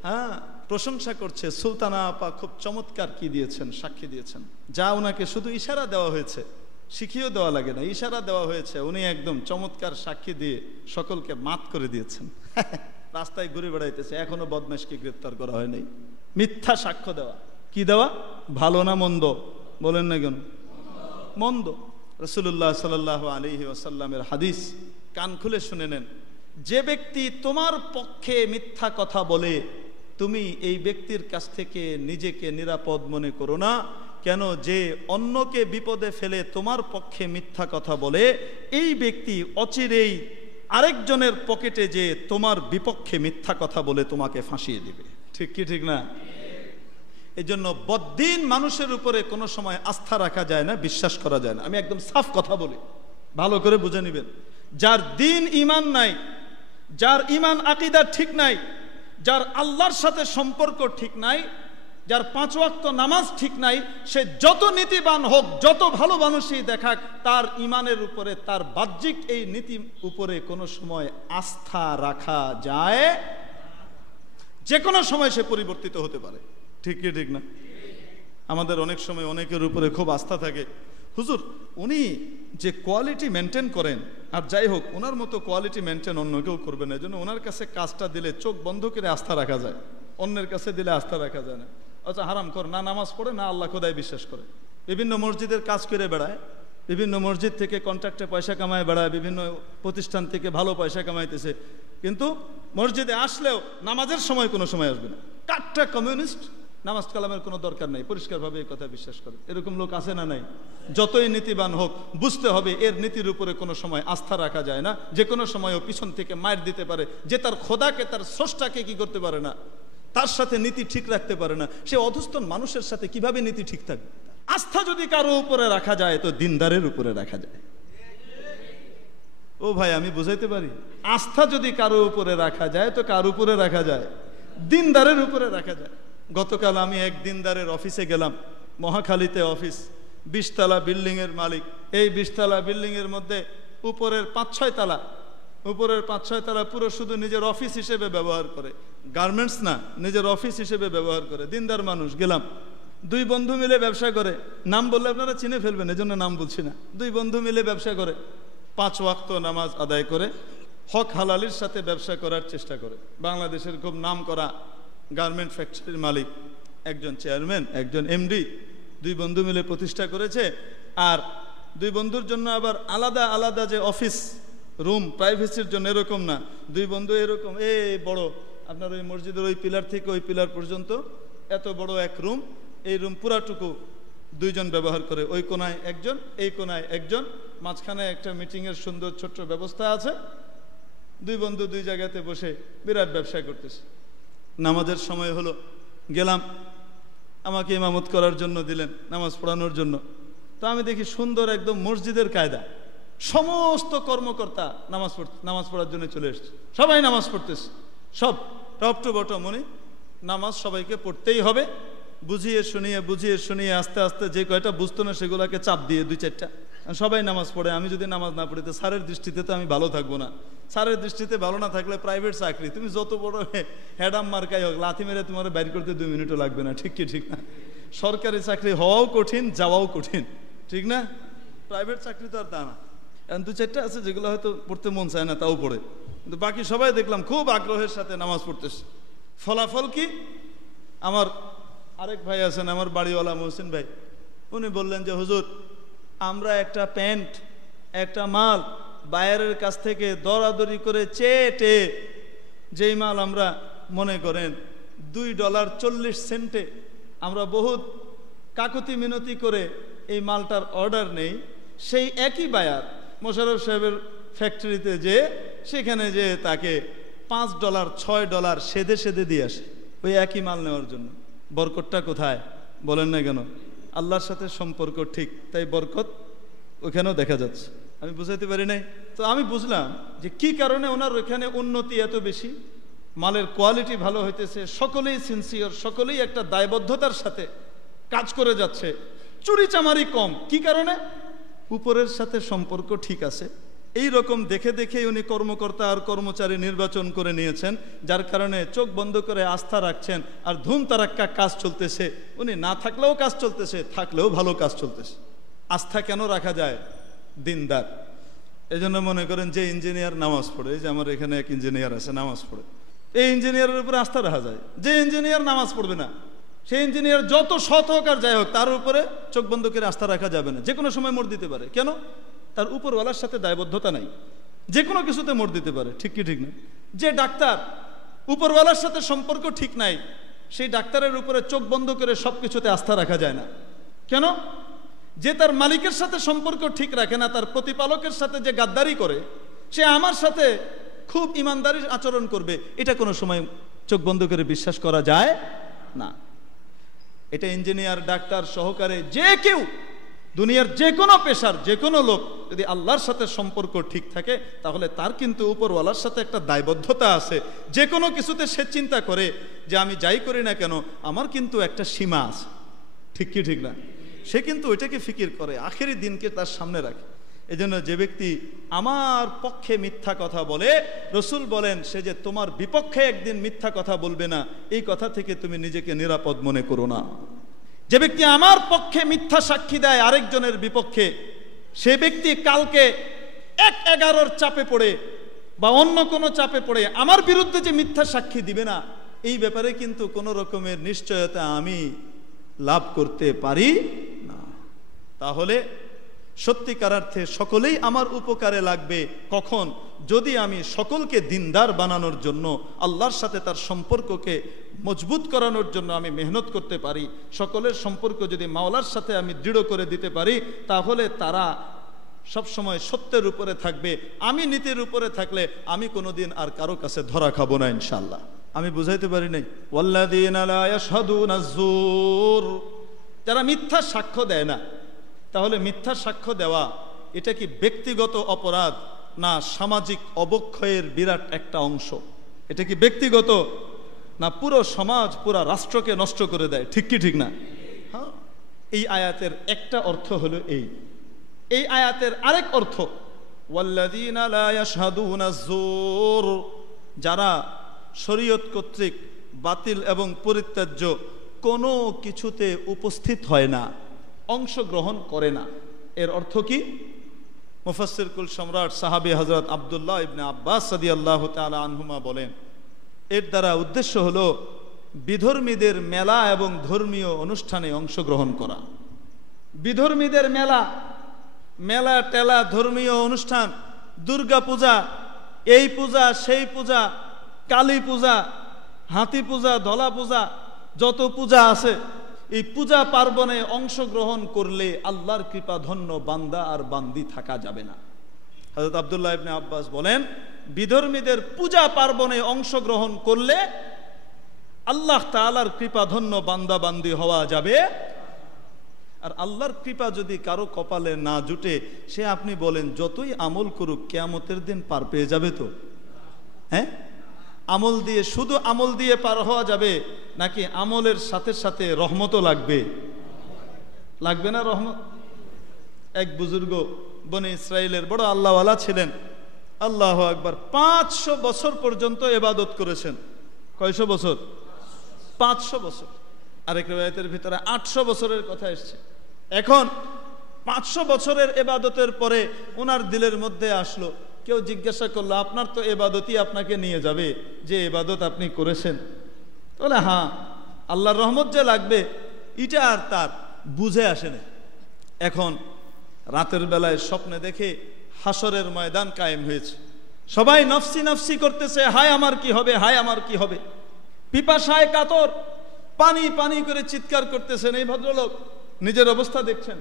হ্যাঁ, প্রশংসা করছে সুলতানা আপা, খুব চমৎকার কি দিয়েছেন, সাক্ষী দিয়েছেন। যা ওনাকে শুধু ইশারা দেওয়া হয়েছে, শিখিয়েও দেওয়া লাগে না, ইশারা দেওয়া হয়েছে, উনি একদম চমৎকার সাক্ষী দিয়ে সকলকে মাত করে দিয়েছেন। রাস্তায় ঘুরে বেড়াইতেছে, এখনো বদমাশকে গ্রেফতার করা হয়নি। মিথ্যা সাক্ষ্য দেওয়া, কি দেওয়া? ভালো না মন্দ? বলেন না কেন? মন্দ। রাসূলুল্লাহ সাল্লাল্লাহু আলাইহি ওয়াসাল্লামের হাদিস, কান খুলে শুনে নেন। যে ব্যক্তি তোমার পক্ষে মিথ্যা কথা বলে, তুমি এই ব্যক্তির কাছ থেকে নিজেকে নিরাপদ মনে করো না। কেন? যে অন্যকে বিপদে ফেলে তোমার পক্ষে মিথ্যা কথা বলে, এই ব্যক্তি অচিরেই আরেকজনের পকেটে যে তোমার বিপক্ষে মিথ্যা কথা বলে তোমাকে ফাঁসিয়ে দিবে। ঠিক কি ঠিক না? এই জন্য বদ্দিন মানুষের উপরে কোনো সময় আস্থা রাখা যায় না, বিশ্বাস করা যায় না। আমি একদম সাফ কথা বলি, ভালো করে বুঝে নেবেন। যার দিন ইমান নাই, যার ইমান আকীদা ঠিক নাই, যার আল্লাহর সাথে সম্পর্ক ঠিক নাই, যার 5 ওয়াক্ত নামাজ ঠিক নাই, সে যত নীতিবান হোক, যত ভালো মানুষই দেখাক, তার ইমানের উপরে, তার বাহ্যিক এই নীতি উপরে কোনো সময় আস্থা রাখা যায়। যে কোনো সময় সে পরিবর্তিত হতে পারে। ঠিক কি ঠিক না? আমাদের অনেক সময় অনেকের উপরে খুব আস্থা থাকে, হুজুর উনি যে কোয়ালিটি মেনটেন করেন, আর যাই হোক ওনার মতো কোয়ালিটি মেনটেন অন্য কেউ করবে না, এই জন্য ওনার কাছে কাজটা দিলে চোখ বন্ধ করে আস্থা রাখা যায়, অন্যের কাছে দিলে আস্থা রাখা যায় না। আচ্ছা, হারাম কর, না নামাজ পড়ে, না আল্লাহ খোদায় বিশ্বাস করে, বিভিন্ন মসজিদের কাজ করে বেড়ায়, বিভিন্ন মসজিদ থেকে কন্ট্রাক্টে পয়সা কামায় বেড়ায়, বিভিন্ন প্রতিষ্ঠান থেকে ভালো পয়সা কামাইতেছে, কিন্তু মসজিদে আসলেও নামাজের সময় কোনো সময় আসবে না। কাটটা কমিউনিস্ট, নামাজ কালামের কোনো দরকার নাই, পরিষ্কারভাবে এই কথা বিশ্বাস করে। এরকম লোক আছে না নাই? যতই নীতিবান হোক, বুঝতে হবে এর নীতির উপরে কোনো সময় আস্থা রাখা যায় না। যে কোনো সময়ও পিছন থেকে মার দিতে পারে। যে তার খোদাকে, তার স্রষ্টাকে কি করতে পারে না, তার সাথে নীতি ঠিক রাখতে পারে না, সে অধস্তন মানুষের সাথে কিভাবে নীতি ঠিক থাকবে? আস্থা যদি কারো উপরে রাখা যায় তো দিনদারের উপরে রাখা যায়। ও ভাই, আমি বুঝাইতে পারি? আস্থা যদি কারো উপরে রাখা যায় তো কার উপরে রাখা যায়? দিনদারের উপরে রাখা যায়। গতকাল আমি এক দিনদারের অফিসে গেলাম, মহাখালীতে অফিস, 20 তলা বিল্ডিং এর মালিক। এই 20 তলা বিল্ডিং এর মধ্যে উপরের 5-6 তলা, উপরের 5-6 তলা পুরো শুধু নিজের অফিস হিসেবে ব্যবহার করে, গার্মেন্টস না, নিজের অফিস হিসেবে ব্যবহার করে। দিনদার মানুষ। গেলাম, 2 বন্ধু মিলে ব্যবসা করে। নাম বললে আপনারা চিনে ফেলবেন, এজন্য নাম বলছি না। 2 বন্ধু মিলে ব্যবসা করে, 5 ওয়াক্ত নামাজ আদায় করে, হক হালালির সাথে ব্যবসা করার চেষ্টা করে। বাংলাদেশের খুব নাম করা গার্মেন্ট ফ্যাক্টরির মালিক, একজন চেয়ারম্যান, একজন এমডি, 2 বন্ধু মিলে প্রতিষ্ঠা করেছে। আর 2 বন্ধুর জন্য আবার আলাদা আলাদা যে অফিস রুম, প্রাইভেসির জন্য, এরকম না। 2 বন্ধু এরকম এই বড়, আপনার ওই মসজিদের ওই পিলার থেকে ওই পিলার পর্যন্ত এত বড় এক রুম, এই রুম পুরাটুকু 2 জন ব্যবহার করে। ওই কোনায় একজন, এই কোনায় একজন, মাঝখানে একটা মিটিংয়ের সুন্দর ছোট্ট ব্যবস্থা আছে। 2 বন্ধু 2 জায়গাতে বসে বিরাট ব্যবসা করতেছে। নামাজের সময় হলো, গেলাম, আমাকে ইমামত করার জন্য দিলেন, নামাজ পড়ানোর জন্য। তো আমি দেখি সুন্দর একদম মসজিদের কায়দা, সমস্ত কর্মকর্তা নামাজ পড়ার জন্য চলে এসছে। সবাই নামাজ পড়তেছে, সব টপ টু বটম। উনি নামাজ সবাইকে পড়তেই হবে, বুঝিয়ে শুনিয়ে আস্তে আস্তে যে কয়টা বুঝতো না সেগুলোকে চাপ দিয়ে 2-4টা সবাই নামাজ পড়ে। আমি যদি নামাজ না পড়ি তো স্যারের দৃষ্টিতে তো আমি ভালো থাকবো না। স্যারের দৃষ্টিতে ভালো না থাকলে প্রাইভেট চাকরি, তুমি যত বড় হেডাম মার্কাই হোক, লাথি মেরে তোমার বাইর করতে 2 মিনিটও লাগবে না। ঠিক কি ঠিক না? সরকারি চাকরি হওয়াও কঠিন, যাওয়াও কঠিন, ঠিক না? প্রাইভেট চাকরি তো আর তা না। এখন 2-4টা আছে যেগুলো হয়তো পড়তে মন চায় না, তাও পড়ে, কিন্তু বাকি সবাই দেখলাম খুব আগ্রহের সাথে নামাজ পড়তেছে। ফলাফল কি? আমার আরেক ভাই আছেন, আমার বাড়িওয়ালা মহসিন ভাই, উনি বললেন যে হুজুর, আমরা একটা প্যান্ট, একটা মাল বায়ারের কাছ থেকে দরাদরি করে চেটে, যেই মাল আমরা মনে করেন $2.40 আমরা বহুত কাকুতি মিনতি করে এই মালটার অর্ডার নেই, সেই একই বায়ার মোশাররফ সাহেবের ফ্যাক্টরিতে যে সেখানে যে তাকে $5 $6 সেদে দিয়ে আসে ওই একই মাল নেওয়ার জন্য। বরকতটা কোথায় বলেন না কেন? আল্লাহর সাথে সম্পর্ক ঠিক, তাই বরকত ওখানেও দেখা যাচ্ছে। আমি বুঝাইতে পারি নাই তো? আমি বুঝলাম যে কি কারণে ওনার ওখানে উন্নতি এত বেশি, মালের কোয়ালিটি ভালো হইতেছে, সকলেই সিনসিয়ার, সকলেই একটা দায়বদ্ধতার সাথে কাজ করে যাচ্ছে, চুরি চামারি কম। কি কারণে? উপরের সাথে সম্পর্ক ঠিক আছে। এই রকম দেখে দেখে উনি কর্মকর্তা আর কর্মচারী নির্বাচন করে নিয়েছেন, যার কারণে চোখ বন্ধ করে আস্থা রাখছেন, আর ধুম তারাক্কা কাজ চলতেছে। উনি না থাকলেও কাজ চলতেছে, থাকলেও ভালো কাজ চলতেছে। আস্থা কেন রাখা যায়? দিনদার। এই জন্য মনে করেন যে ইঞ্জিনিয়ার নামাজ পড়ে, যে আমার এখানে এক ইঞ্জিনিয়ার আছে নামাজ পড়ে, এই ইঞ্জিনিয়ারের উপরে আস্থা রাখা যায়। যে ইঞ্জিনিয়ার নামাজ পড়বে না, সেই ইঞ্জিনিয়ার যত সৎ হোক আর যাই হোক, তার উপরে চোখ বন্ধ করে আস্থা রাখা যাবে না। যে কোনো সময় মোড় দিতে পারে। কেন? তার উপরওয়ালার সাথে দায়বদ্ধতা নাই, যে কোনো কিছুতে মোড় দিতে পারে। ঠিক কি ঠিক না? যে ডাক্তার, উপরওয়ালার সাথে সম্পর্ক ঠিক নাই, সেই ডাক্তারের উপরে চোখ বন্ধ করে সব কিছুতে আস্থা রাখা যায় না। কেন? যে তার মালিকের সাথে সম্পর্ক ঠিক রাখে না, তার প্রতিপালকের সাথে যে গাদ্দারি করে, সে আমার সাথে খুব ইমানদারির আচরণ করবে, এটা কোনো সময় চোখ বন্ধ করে বিশ্বাস করা যায় না। এটা ইঞ্জিনিয়ার, ডাক্তার সহকারে যে কেউ, দুনিয়ার যে কোনো পেশার যে কোনো লোক যদি আল্লাহর সাথে সম্পর্ক ঠিক থাকে, তাহলে তার কিন্তু উপরওয়ালার সাথে একটা দায়বদ্ধতা আছে। যে কোনো কিছুতে সে চিন্তা করে যে আমি যাই করি না কেন, আমার কিন্তু একটা সীমা আছে। ঠিক কি ঠিক না? সে কিন্তু ওইটাকে ফিকির করে, আখেরি দিনকে তার সামনে রাখে। এজন্য যে ব্যক্তি আমার পক্ষে মিথ্যা কথা বলে, রসুল বলেন সে যে তোমার বিপক্ষে একদিন মিথ্যা কথা বলবে না, এই কথা থেকে তুমি নিজেকে নিরাপদ মনে করো না। যে ব্যক্তি আমার পক্ষে মিথ্যা সাক্ষী দেয় আরেকজনের বিপক্ষে, সে ব্যক্তি কালকে 1/11 চাপে পড়ে বা অন্য কোনো চাপে পড়ে আমার বিরুদ্ধে যে মিথ্যা সাক্ষী দিবে না, এই ব্যাপারে কিন্তু কোনো রকমের নিশ্চয়তা আমি লাভ করতে পারি না। তাহলে সত্যিকার অর্থে সকলেই আমার উপকারে লাগবে কখন? যদি আমি সকলকে দিনদার বানানোর জন্য, আল্লাহর সাথে তার সম্পর্ককে মজবুত করানোর জন্য আমি মেহনত করতে পারি। সকলের সম্পর্ক যদি মাওলার সাথে আমি দৃঢ় করে দিতে পারি, তাহলে তারা সবসময় সত্যের উপরে থাকবে। আমি নীতির উপরে থাকলে আমি কোনোদিন আর কারো কাছে ধরা খাবো না ইনশাআল্লাহ। আমি বুঝাইতে পারি নাই? ওয়াল্লাযীনা লা ইয়াশহাদুনা যুর, যারা মিথ্যা সাক্ষ্য দেয় না। তাহলে মিথ্যা সাক্ষ্য দেওয়া এটা কি ব্যক্তিগত অপরাধ না সামাজিক অবক্ষয়ের বিরাট একটা অংশ? এটা কি ব্যক্তিগত না পুরো সমাজ, পুরো রাষ্ট্রকে নষ্ট করে দেয়? ঠিক কি ঠিক না? হ্যাঁ। এই আয়াতের একটা অর্থ হলো এই আয়াতের আরেক অর্থ ওয়াল্লাযীনা লা ইয়াশহাদুনা যুর, যারা শরীয়ত কর্তৃক বাতিল এবং পরিত্যাজ্য কোনো কিছুতে উপস্থিত হয় না, অংশগ্রহণ করে না। এর অর্থ কি? মুফাসসির কুল সম্রাট সাহাবী হযরত আব্দুল্লাহ ইবনে আব্বাস রাদিয়াল্লাহু তাআলা আনহুমা বলেন, এর দ্বারা উদ্দেশ্য হলো বিধর্মীদের মেলা এবং ধর্মীয় অনুষ্ঠানে অংশগ্রহণ করা। বিধর্মীদের মেলা টেলা, ধর্মীয় অনুষ্ঠান, দুর্গা পূজা, এই পূজা সেই পূজা, কালী পূজা, হাতি পূজা, ধলা পূজা, যত পূজা আছে, এই পূজা পার্বণে অংশগ্রহণ করলে আল্লাহর কৃপাধন্য বান্দা আর বান্দি থাকা যাবে না। হযরত আব্দুল্লাহ ইবনে আব্বাস বলেন, বিধর্মীদের পূজা পার্বণে অংশগ্রহণ করলে আল্লাহ তাআলার কৃপাধন্য বান্দা বান্দি হওয়া যাবে। আর আল্লাহর কৃপা যদি কারো কপালে না জুটে, সে আপনি বলেন যতই আমল করুক, কিয়ামতের দিন পার পেয়ে যাবে তো? হ্যাঁ, আমল দিয়ে, শুধু আমল দিয়ে পার হওয়া যাবে নাকি আমলের সাথে সাথে রহমতও লাগবে? লাগবে না রহমত? এক বুজুর্গ বনি ইসরাইলের বড় আল্লাহওয়ালা ছিলেন, আল্লাহু আকবার, 500 বছর পর্যন্ত ইবাদত করেছেন। কয়শো বছর? 500 বছর। আরেক riwayতের ভিতরে 800 বছরের কথা এসেছে। এখন 500 বছরের ইবাদতের পরে ওনার দিলের মধ্যে আসলো, কেউ জিজ্ঞাসা করলো, আপনার তো ইবাদতই আপনাকে নিয়ে যাবে, যে ইবাদত আপনি করেছেন। তাহলে হ্যাঁ, আল্লাহর রহমত যে লাগবে এটা আর তার বুঝে আসে না। এখন রাতের বেলায় স্বপ্নে দেখে হাসরের ময়দান কায়েম হয়েছে, সবাই নফসি নফসি করতেছে, হায় আমার কি হবে, হায় আমার কি হবে। পিপাসায় কাতর, পানি পানি করে চিৎকার করতেছেন। এই ভদ্রলোক নিজের অবস্থা দেখছেন,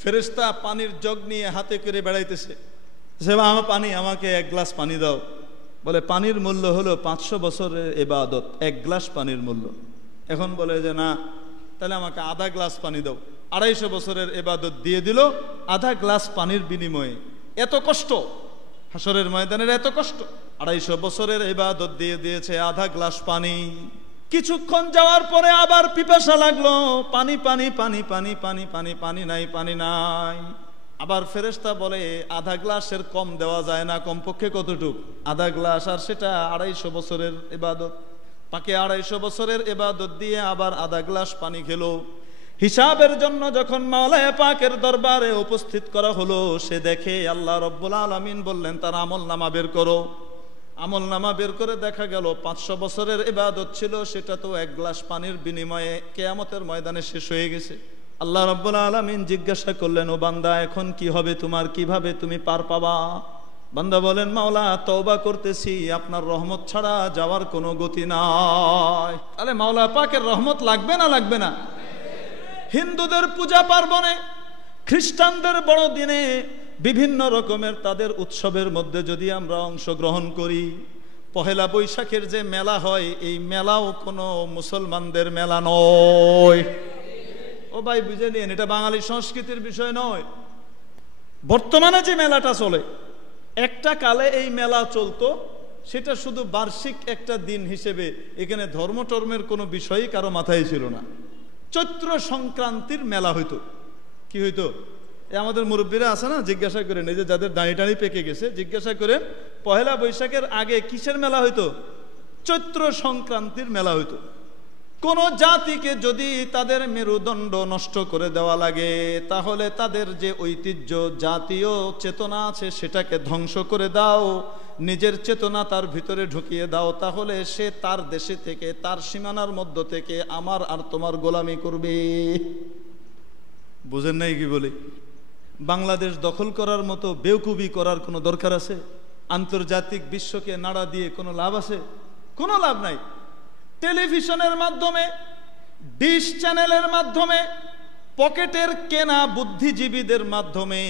ফেরেশতা পানির জগ নিয়ে হাতে করে বেড়াইতেছে, আমার পানি, আমাকে 1 গ্লাস পানি দাও। বলে পানির মূল্য হলো 500 বছরের ইবাদত, 1 গ্লাস পানির মূল্য। এখন বলে যে না, তাহলে আমাকে আধা গ্লাস পানি দাও। 250 বছরের ইবাদত দিয়ে দিল আধা গ্লাস পানির বিনিময়ে। এত কষ্ট হাসরের ময়দানের, এত কষ্ট। 250 বছরের ইবাদত দিয়ে দিয়েছে আধা গ্লাস পানি। কিছুক্ষণ যাওয়ার পরে আবার পিপাসা লাগলো, পানি পানি পানি পানি পানি পানি পানি নাই, পানি নাই। আবার ফেরেশতা বলে আধা গ্লাসের কম দেওয়া যায় না, কমপক্ষে কতটুক? আধা গ্লাস। আর সেটা 250 বছরের ইবাদত। পাকে 250 বছরের ইবাদত দিয়ে আবার আধা গ্লাস পানি খেলো। হিসাবের জন্য যখন মাওলায়ে পাকের দরবারে উপস্থিত করা হলো, সে দেখে আল্লাহ রব্বুল আলামিন বললেন তার আমল নামা বের করো। আমল নামা বের করে দেখা গেল 500 বছরের ইবাদত ছিল, সেটা তো 1 গ্লাস পানির বিনিময়ে কিয়ামতের ময়দানে শেষ হয়ে গেছে। আল্লাহ রাব্বুল আলামিন জিজ্ঞাসা করলেন, ও বান্দা এখন কি হবে তোমার, কিভাবে তুমি পার পাবা? বান্দা বলেন, মাওলা তওবা করতেছি, আপনার রহমত ছাড়া যাওয়ার কোনো গতি নাই। তাহলে মাওলা পাকের রহমত লাগবে না লাগবে না? হিন্দুদের পূজা পার্বণে, খ্রিস্টানদের বড়দিনে, বিভিন্ন রকমের তাদের উৎসবের মধ্যে যদি আমরা অংশগ্রহণ করি, পহেলা বৈশাখের যে মেলা হয়, এই মেলাও কোনো মুসলমানদের মেলা নয়। ও ভাই বুঝে নিন, এটা বাঙালি সংস্কৃতির বিষয় নয়। বর্তমানে যে মেলাটা চলে, একটা কালে এই মেলা চলতো, সেটা শুধু বার্ষিক একটা দিন হিসেবে, এখানে ধর্ম টর্মের কোনো বিষয়ই কারো মাথায় ছিল না। চৈত্র সংক্রান্তির মেলা হইতো। কি হইতো? আমাদের মুরব্বীরা আছে না, জিজ্ঞাসা করেন, এই যে যাদের দাঁড়ি টাড়ি পেকে গেছে, জিজ্ঞাসা করেন পহেলা বৈশাখের আগে কিসের মেলা হইতো? চৈত্র সংক্রান্তির মেলা হইতো। কোন জাতিকে যদি তাদের মেরুদণ্ড নষ্ট করে দেওয়া লাগে, তাহলে তাদের যে ঐতিহ্য, জাতীয় চেতনা আছে, সেটাকে ধ্বংস করে দাও, নিজের চেতনা তার ভিতরে ঢুকিয়ে দাও, তাহলে সে তার দেশে থেকে, তার সীমানার মধ্য থেকে আমার আর তোমার গোলামি করবে। বুঝেন নাই কি বলি? বাংলাদেশ দখল করার মতো বেউকুবি করার কোনো দরকার আছে? আন্তর্জাতিক বিশ্বকে নাড়া দিয়ে কোনো লাভ আছে? কোনো লাভ নাই। টেলিভিশনের মাধ্যমে, ডিশ চ্যানেলের মাধ্যমে, পকেটের কেনা বুদ্ধিজীবীদের মাধ্যমে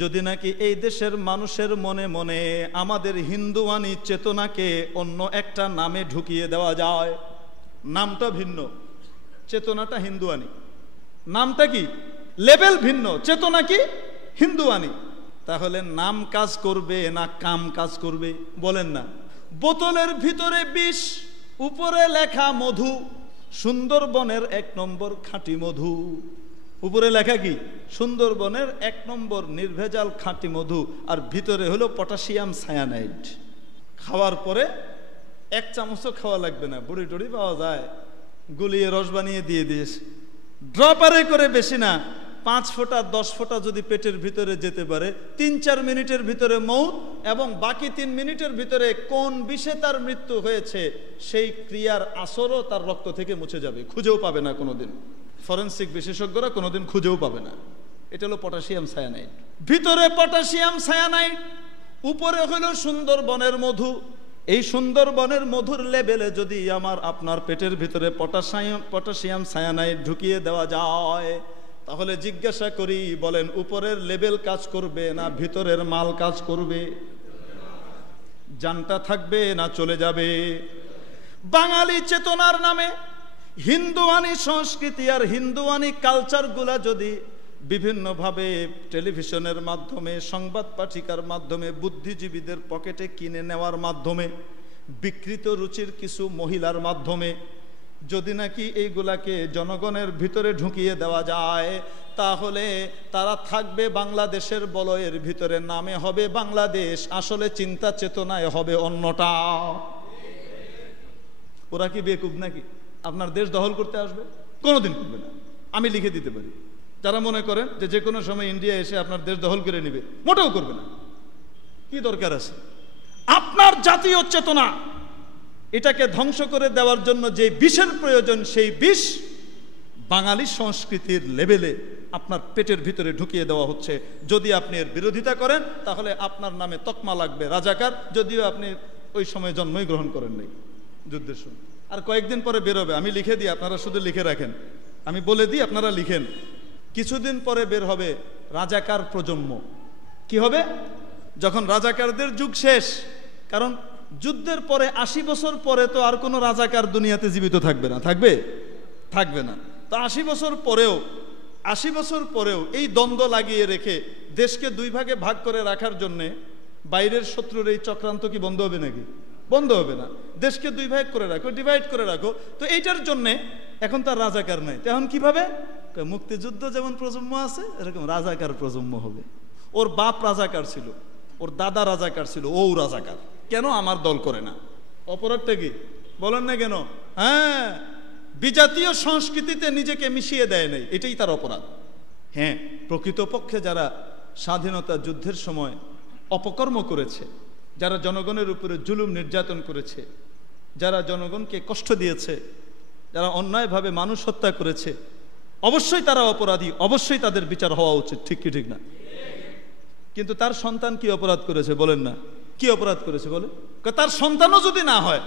যদি নাকি এই দেশের মানুষের মনে মনে আমাদের হিন্দুয়ানি চেতনাকে অন্য একটা নামে ঢুকিয়ে দেওয়া যায়, নামটা ভিন্ন, চেতনাটা হিন্দুয়ানি, নামটা কি, লেভেল ভিন্ন, চেতনা কি হিন্দুয়ানি, তাহলে নাম কাজ করবে না কাম কাজ করবে? বলেন না। বোতলের ভিতরে বিষ, উপরে লেখা মধু, সুন্দরবনের 1 নম্বর খাঁটি মধু। উপরে লেখা কি? সুন্দরবনের 1 নম্বর নির্ভেজাল খাঁটি মধু, আর ভিতরে হলো পটাশিয়াম সায়ানাইড। খাওয়ার পরে 1 চামচও খাওয়া লাগবে না, বড়ি টড়ি পাওয়া যায়, গুলিয়ে রস বানিয়ে দিয়ে দিয়েছে। ড্রপারে করে, বেশি না, 5 ফোঁটা 10 ফোঁটা যদি পেটের ভিতরে যেতে পারে, 3-4 মিনিটের ভিতরে মৌত, এবং বাকি 3 মিনিটের ভিতরে কোন বিষে তার মৃত্যু হয়েছে সেই ক্রিয়ার আসরও তার রক্ত থেকে মুছে যাবে, খুঁজেও পাবে না কোনোদিন। ফরেনসিক বিশেষজ্ঞরা কোনোদিন খুঁজেও পাবে না। এটা হলো পটাশিয়াম সায়ানাইড। ভিতরে পটাশিয়াম সায়ানাইড, উপরে হলো সুন্দরবনের মধু। এই সুন্দরবনের মধুর লেভেলে যদি আমার আপনার পেটের ভিতরে পটাশিয়াম সায়ানাইড ঢুকিয়ে দেওয়া যায়, তাহলে জিজ্ঞাসা করি, বলেন উপরের লেভেল কাজ করবে না ভিতরের মাল কাজ করবে? জানটা থাকবে না চলে যাবে? বাঙালি চেতনার নামে হিন্দুয়ানি সংস্কৃতি আর হিন্দুয়ানি কালচারগুলা যদি বিভিন্নভাবে টেলিভিশনের মাধ্যমে, সংবাদ পাঠিকার মাধ্যমে, বুদ্ধিজীবীদের পকেটে কিনে নেওয়ার মাধ্যমে, বিকৃত রুচির কিছু মহিলার মাধ্যমে যদি নাকি এইগুলাকে জনগণের ভিতরে ঢুকিয়ে দেওয়া যায়, তাহলে তারা থাকবে বাংলাদেশের বলয়ের ভিতরে, নামে হবে বাংলাদেশ, আসলে চিন্তা চেতনায় হবে অন্যটা। ওরা কি বেকুব নাকি? আপনার দেশ দখল করতে আসবে? কোনোদিন করবে না, আমি লিখে দিতে পারি। যারা মনে করেন যে যে কোনো সময় ইন্ডিয়া এসে আপনার দেশ দখল করে নেবে, মোটেও করবে না। কি দরকার আছে? আপনার জাতীয় চেতনা, এটাকে ধ্বংস করে দেওয়ার জন্য যে বিষের প্রয়োজন, সেই বিষ বাঙালি সংস্কৃতির লেভেলে আপনার পেটের ভিতরে ঢুকিয়ে দেওয়া হচ্ছে। যদি আপনি এর বিরোধিতা করেন, তাহলে আপনার নামে তকমা লাগবে রাজাকার, যদিও আপনি ওই সময় জন্মই গ্রহণ করেন নাই, যুদ্ধের সময়। আর কয়েকদিন পরে বেরোবে, আমি লিখে দিই, আপনারা শুধু লিখে রাখেন, আমি বলে দিই, আপনারা লিখেন। কিছুদিন পরে বের হবে রাজাকার প্রজন্ম। কি হবে? যখন রাজাকারদের যুগ শেষ, কারণ যুদ্ধের পরে 80 বছর পরে তো আর কোনো রাজাকার দুনিয়াতে জীবিত থাকবে না, থাকবে না। তো 80 বছর পরেও এই দ্বন্দ্ব লাগিয়ে রেখে দেশকে দুই ভাগে ভাগ করে রাখার জন্যে বাইরের শত্রুর এই চক্রান্ত কি বন্ধ হবে নাকি? বন্ধ হবে না। দেশকে দুই ভাগ করে রাখো, ডিভাইড করে রাখো। তো এইটার জন্যে এখন তার রাজাকার নাই। তো এখন কিভাবে? মুক্তিযুদ্ধ যেমন প্রজন্ম আছে, এরকম রাজাকার প্রজন্ম হবে। ওর বাপ রাজাকার ছিল, ওর দাদা রাজাকার ছিল, ও রাজাকার। কেন আমার দল করে না? অপরাধটা কি বলেন না কেন? হ্যাঁ, বিজাতীয় সংস্কৃতিতে নিজেকে মিশিয়ে দেয় নাই, এটাই তার অপরাধ। হ্যাঁ, প্রকৃতপক্ষে যারা স্বাধীনতা যুদ্ধের সময় অপকর্ম করেছে, যারা জনগণের উপরে জুলুম নির্যাতন করেছে, যারা জনগণকে কষ্ট দিয়েছে, যারা অন্যায়ভাবে মানুষ হত্যা করেছে, অবশ্যই তারা অপরাধী, অবশ্যই তাদের বিচার হওয়া উচিত। ঠিক কি ঠিক না? কিন্তু তার সন্তান কি অপরাধ করেছে বলেন না? কি অপরাধ করেছে বলে? তার সন্তানও যদি না হয়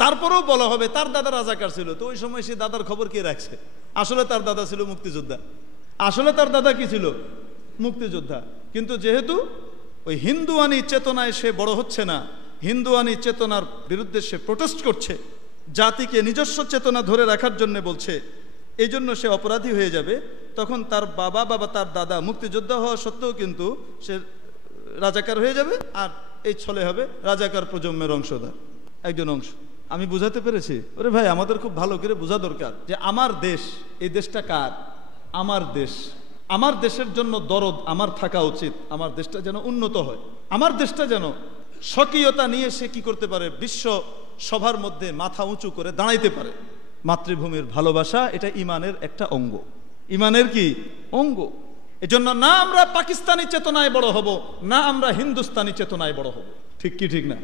তারপরেও বলা হবে তার দাদা রাজাকার ছিল। তো ওই সময় সে দাদার খবর কে রাখছে? আসলে তার দাদা ছিল মুক্তিযোদ্ধা, আসলে তার দাদা কি ছিল? মুক্তিযোদ্ধা। কিন্তু যেহেতু ওই হিন্দুয়ানি চেতনায় সে বড় হচ্ছে না, হিন্দুয়ানি চেতনার বিরুদ্ধে সে প্রোটেস্ট করছে, জাতিকে নিজস্ব চেতনা ধরে রাখার জন্য বলছে, এই জন্য সে অপরাধী হয়ে যাবে। তখন তার বাবা তার দাদা মুক্তিযোদ্ধা হওয়া সত্ত্বেও কিন্তু সে রাজাকার হয়ে যাবে, আর এই ছলে হবে রাজাকার প্রজন্মের অংশধর, একজন অংশ। আমি বুঝাতে পেরেছি? ওরে ভাই, আমাদের খুব ভালো করে বোঝা দরকার যে আমার দেশ, এই দেশটা কার? আমার দেশ। আমার দেশের জন্য দরদ আমার থাকা উচিত, আমার দেশটা যেন উন্নত হয়, আমার দেশটা যেন স্বকীয়তা নিয়ে সে কি করতে পারে? বিশ্ব সভার মধ্যে মাথা উঁচু করে দাঁড়াইতে পারে। মাতৃভূমির ভালোবাসা এটা ইমানের একটা অঙ্গ, ইমানের কি অঙ্গ। এজন্য না আমরা পাকিস্তানি চেতনায় বড় হব, না আমরা হিন্দুস্তানি চেতনায় বড় হব। ঠিক কি ঠিক না?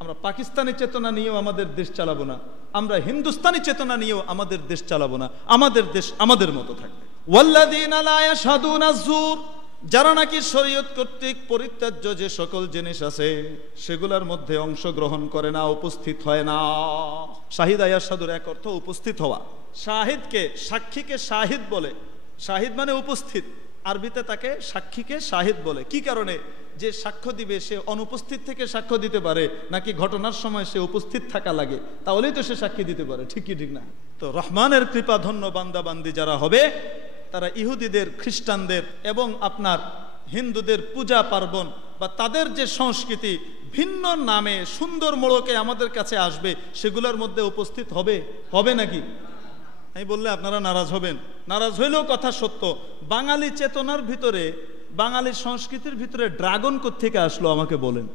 আমরা পাকিস্তানি চেতনা নিয়েও আমাদের দেশ চালাবো না, আমরা হিন্দুস্তানি চেতনা নিয়েও আমাদের দেশ চালাবো না। আমাদের দেশ আমাদের মতো থাকবে। ওয়াল্লাযীনা লা ইয়াশহাদুনা যুর, যারা নাকি শরীয়ত কর্তৃক পরিত্যাজ্য যে সকল জিনিস আছে সেগুলোর মধ্যে অংশগ্রহণ করে না, উপস্থিত হয় না। শাহিদ ইয়াশহাদুর এক অর্থ উপস্থিত হওয়া। শাহিদকে, সাক্ষীকে শাহিদ বলে। শাহিদ মানে উপস্থিত, আরবিতে তাকে সাক্ষীকে শাহিদ বলে। কি কারণে? যে সাক্ষ্য দিবে সে অনুপস্থিত থেকে সাক্ষ্য দিতে পারে, নাকি ঘটনার সময় সে উপস্থিত থাকা লাগে, তাহলেই তো সে সাক্ষী দিতে পারে। ঠিক কি ঠিক না? তো রহমানের কৃপা ধন্য বান্দা বান্দি যারা হবে, তারা ইহুদিদের, খ্রিস্টানদের এবং আপনার হিন্দুদের পূজা পার্বণ বা তাদের যে সংস্কৃতি ভিন্ন নামে সুন্দর মোড়কে আমাদের কাছে আসবে, সেগুলোর মধ্যে উপস্থিত হবে নাকি? আমি বললে আপনারা নারাজ হবেন। নারাজ হইলেও কথা সত্য। বাঙালি চেতনার ভিতরে, বাঙালি সংস্কৃতির ভিতরে ড্রাগন কোত্থেকে আসলো আমাকে বলেন?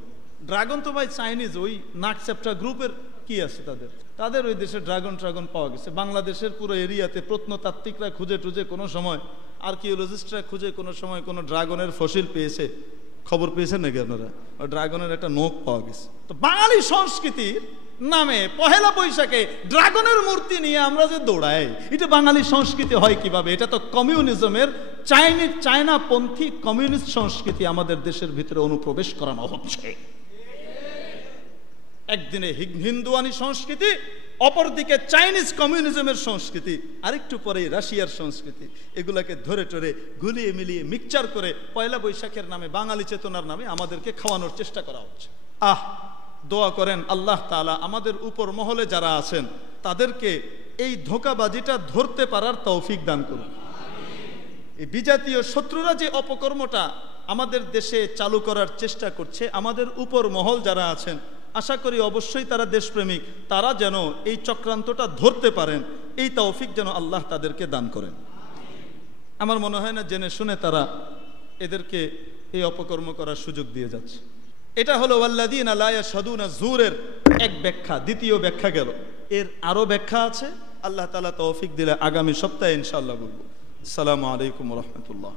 ড্রাগন তো ভাই চাইনিজ, ওই নাকচ্যাপ্টা গ্রুপের কি আছে তাদের ওই দেশে ড্রাগন পাওয়া গেছে। বাংলাদেশের পুরো এরিয়াতে প্রত্নতাত্ত্বিকরা খুঁজে টুজে কোনো সময়, আর্কিওলজিস্টরা খুঁজে কোনো সময় কোনো ড্রাগনের ফসিল পেয়েছে। খবর পেয়েছেন নাকি আপনারা? ড্রাগনের একটা নখ পাওয়া গেছে। তো বাঙালি সংস্কৃতির নামে পহেলা বৈশাখে ড্রাগনের মূর্তি নিয়ে আমরা যে দৌড়াই, এটা বাঙালি সংস্কৃতি হয় কিভাবে? এটা তো কমিউনিজমের চায়নাপন্থী কমিউনিস্ট সংস্কৃতি আমাদের দেশের ভিতরে অনুপ্রবেশ করানো হচ্ছে। একদিনে হিন্দুয়ানি সংস্কৃতি, অপরদিকে চাইনিজ কমিউনিজমের সংস্কৃতি, আরেকটু পরে রাশিয়ার সংস্কৃতি। এগুলাকে ধরে টরে গুলিয়ে মিলিয়ে মিক্সচার করে পয়লা বৈশাখের নামে, বাঙালি চেতনার নামে আমাদেরকে খাওয়ানোর চেষ্টা করা হচ্ছে। দোয়া করেন আল্লাহ তাআলা আমাদের উপর মহলে যারা আছেন তাদেরকে এই ধোঁকাবাজিটা ধরতে পারার তৌফিক দান করুন। এই বিজাতীয় শত্রুরা যে অপকর্মটা আমাদের দেশে চালু করার চেষ্টা করছে, আমাদের উপর মহল যারা আছেন, আশা করি অবশ্যই তারা দেশপ্রেমিক, তারা যেন এই চক্রান্তটা ধরতে পারেন, এই তৌফিক যেন আল্লাহ তাদেরকে দান করেন। আমার মনে হয় না জেনে শুনে তারা এদেরকে এই অপকর্ম করার সুযোগ দিয়ে যাচ্ছে। এটা হলো ওয়াল্লাযীনা লা ইয়াশহাদুনা যুরের এক ব্যাখ্যা। দ্বিতীয় ব্যাখ্যা গেল, এর আরো ব্যাখ্যা আছে। আল্লাহ তাআলা তৌফিক দিলে আগামী সপ্তাহে ইনশাআল্লাহ বলবো। আসসালামু আলাইকুম ওয়া রাহমাতুল্লাহ।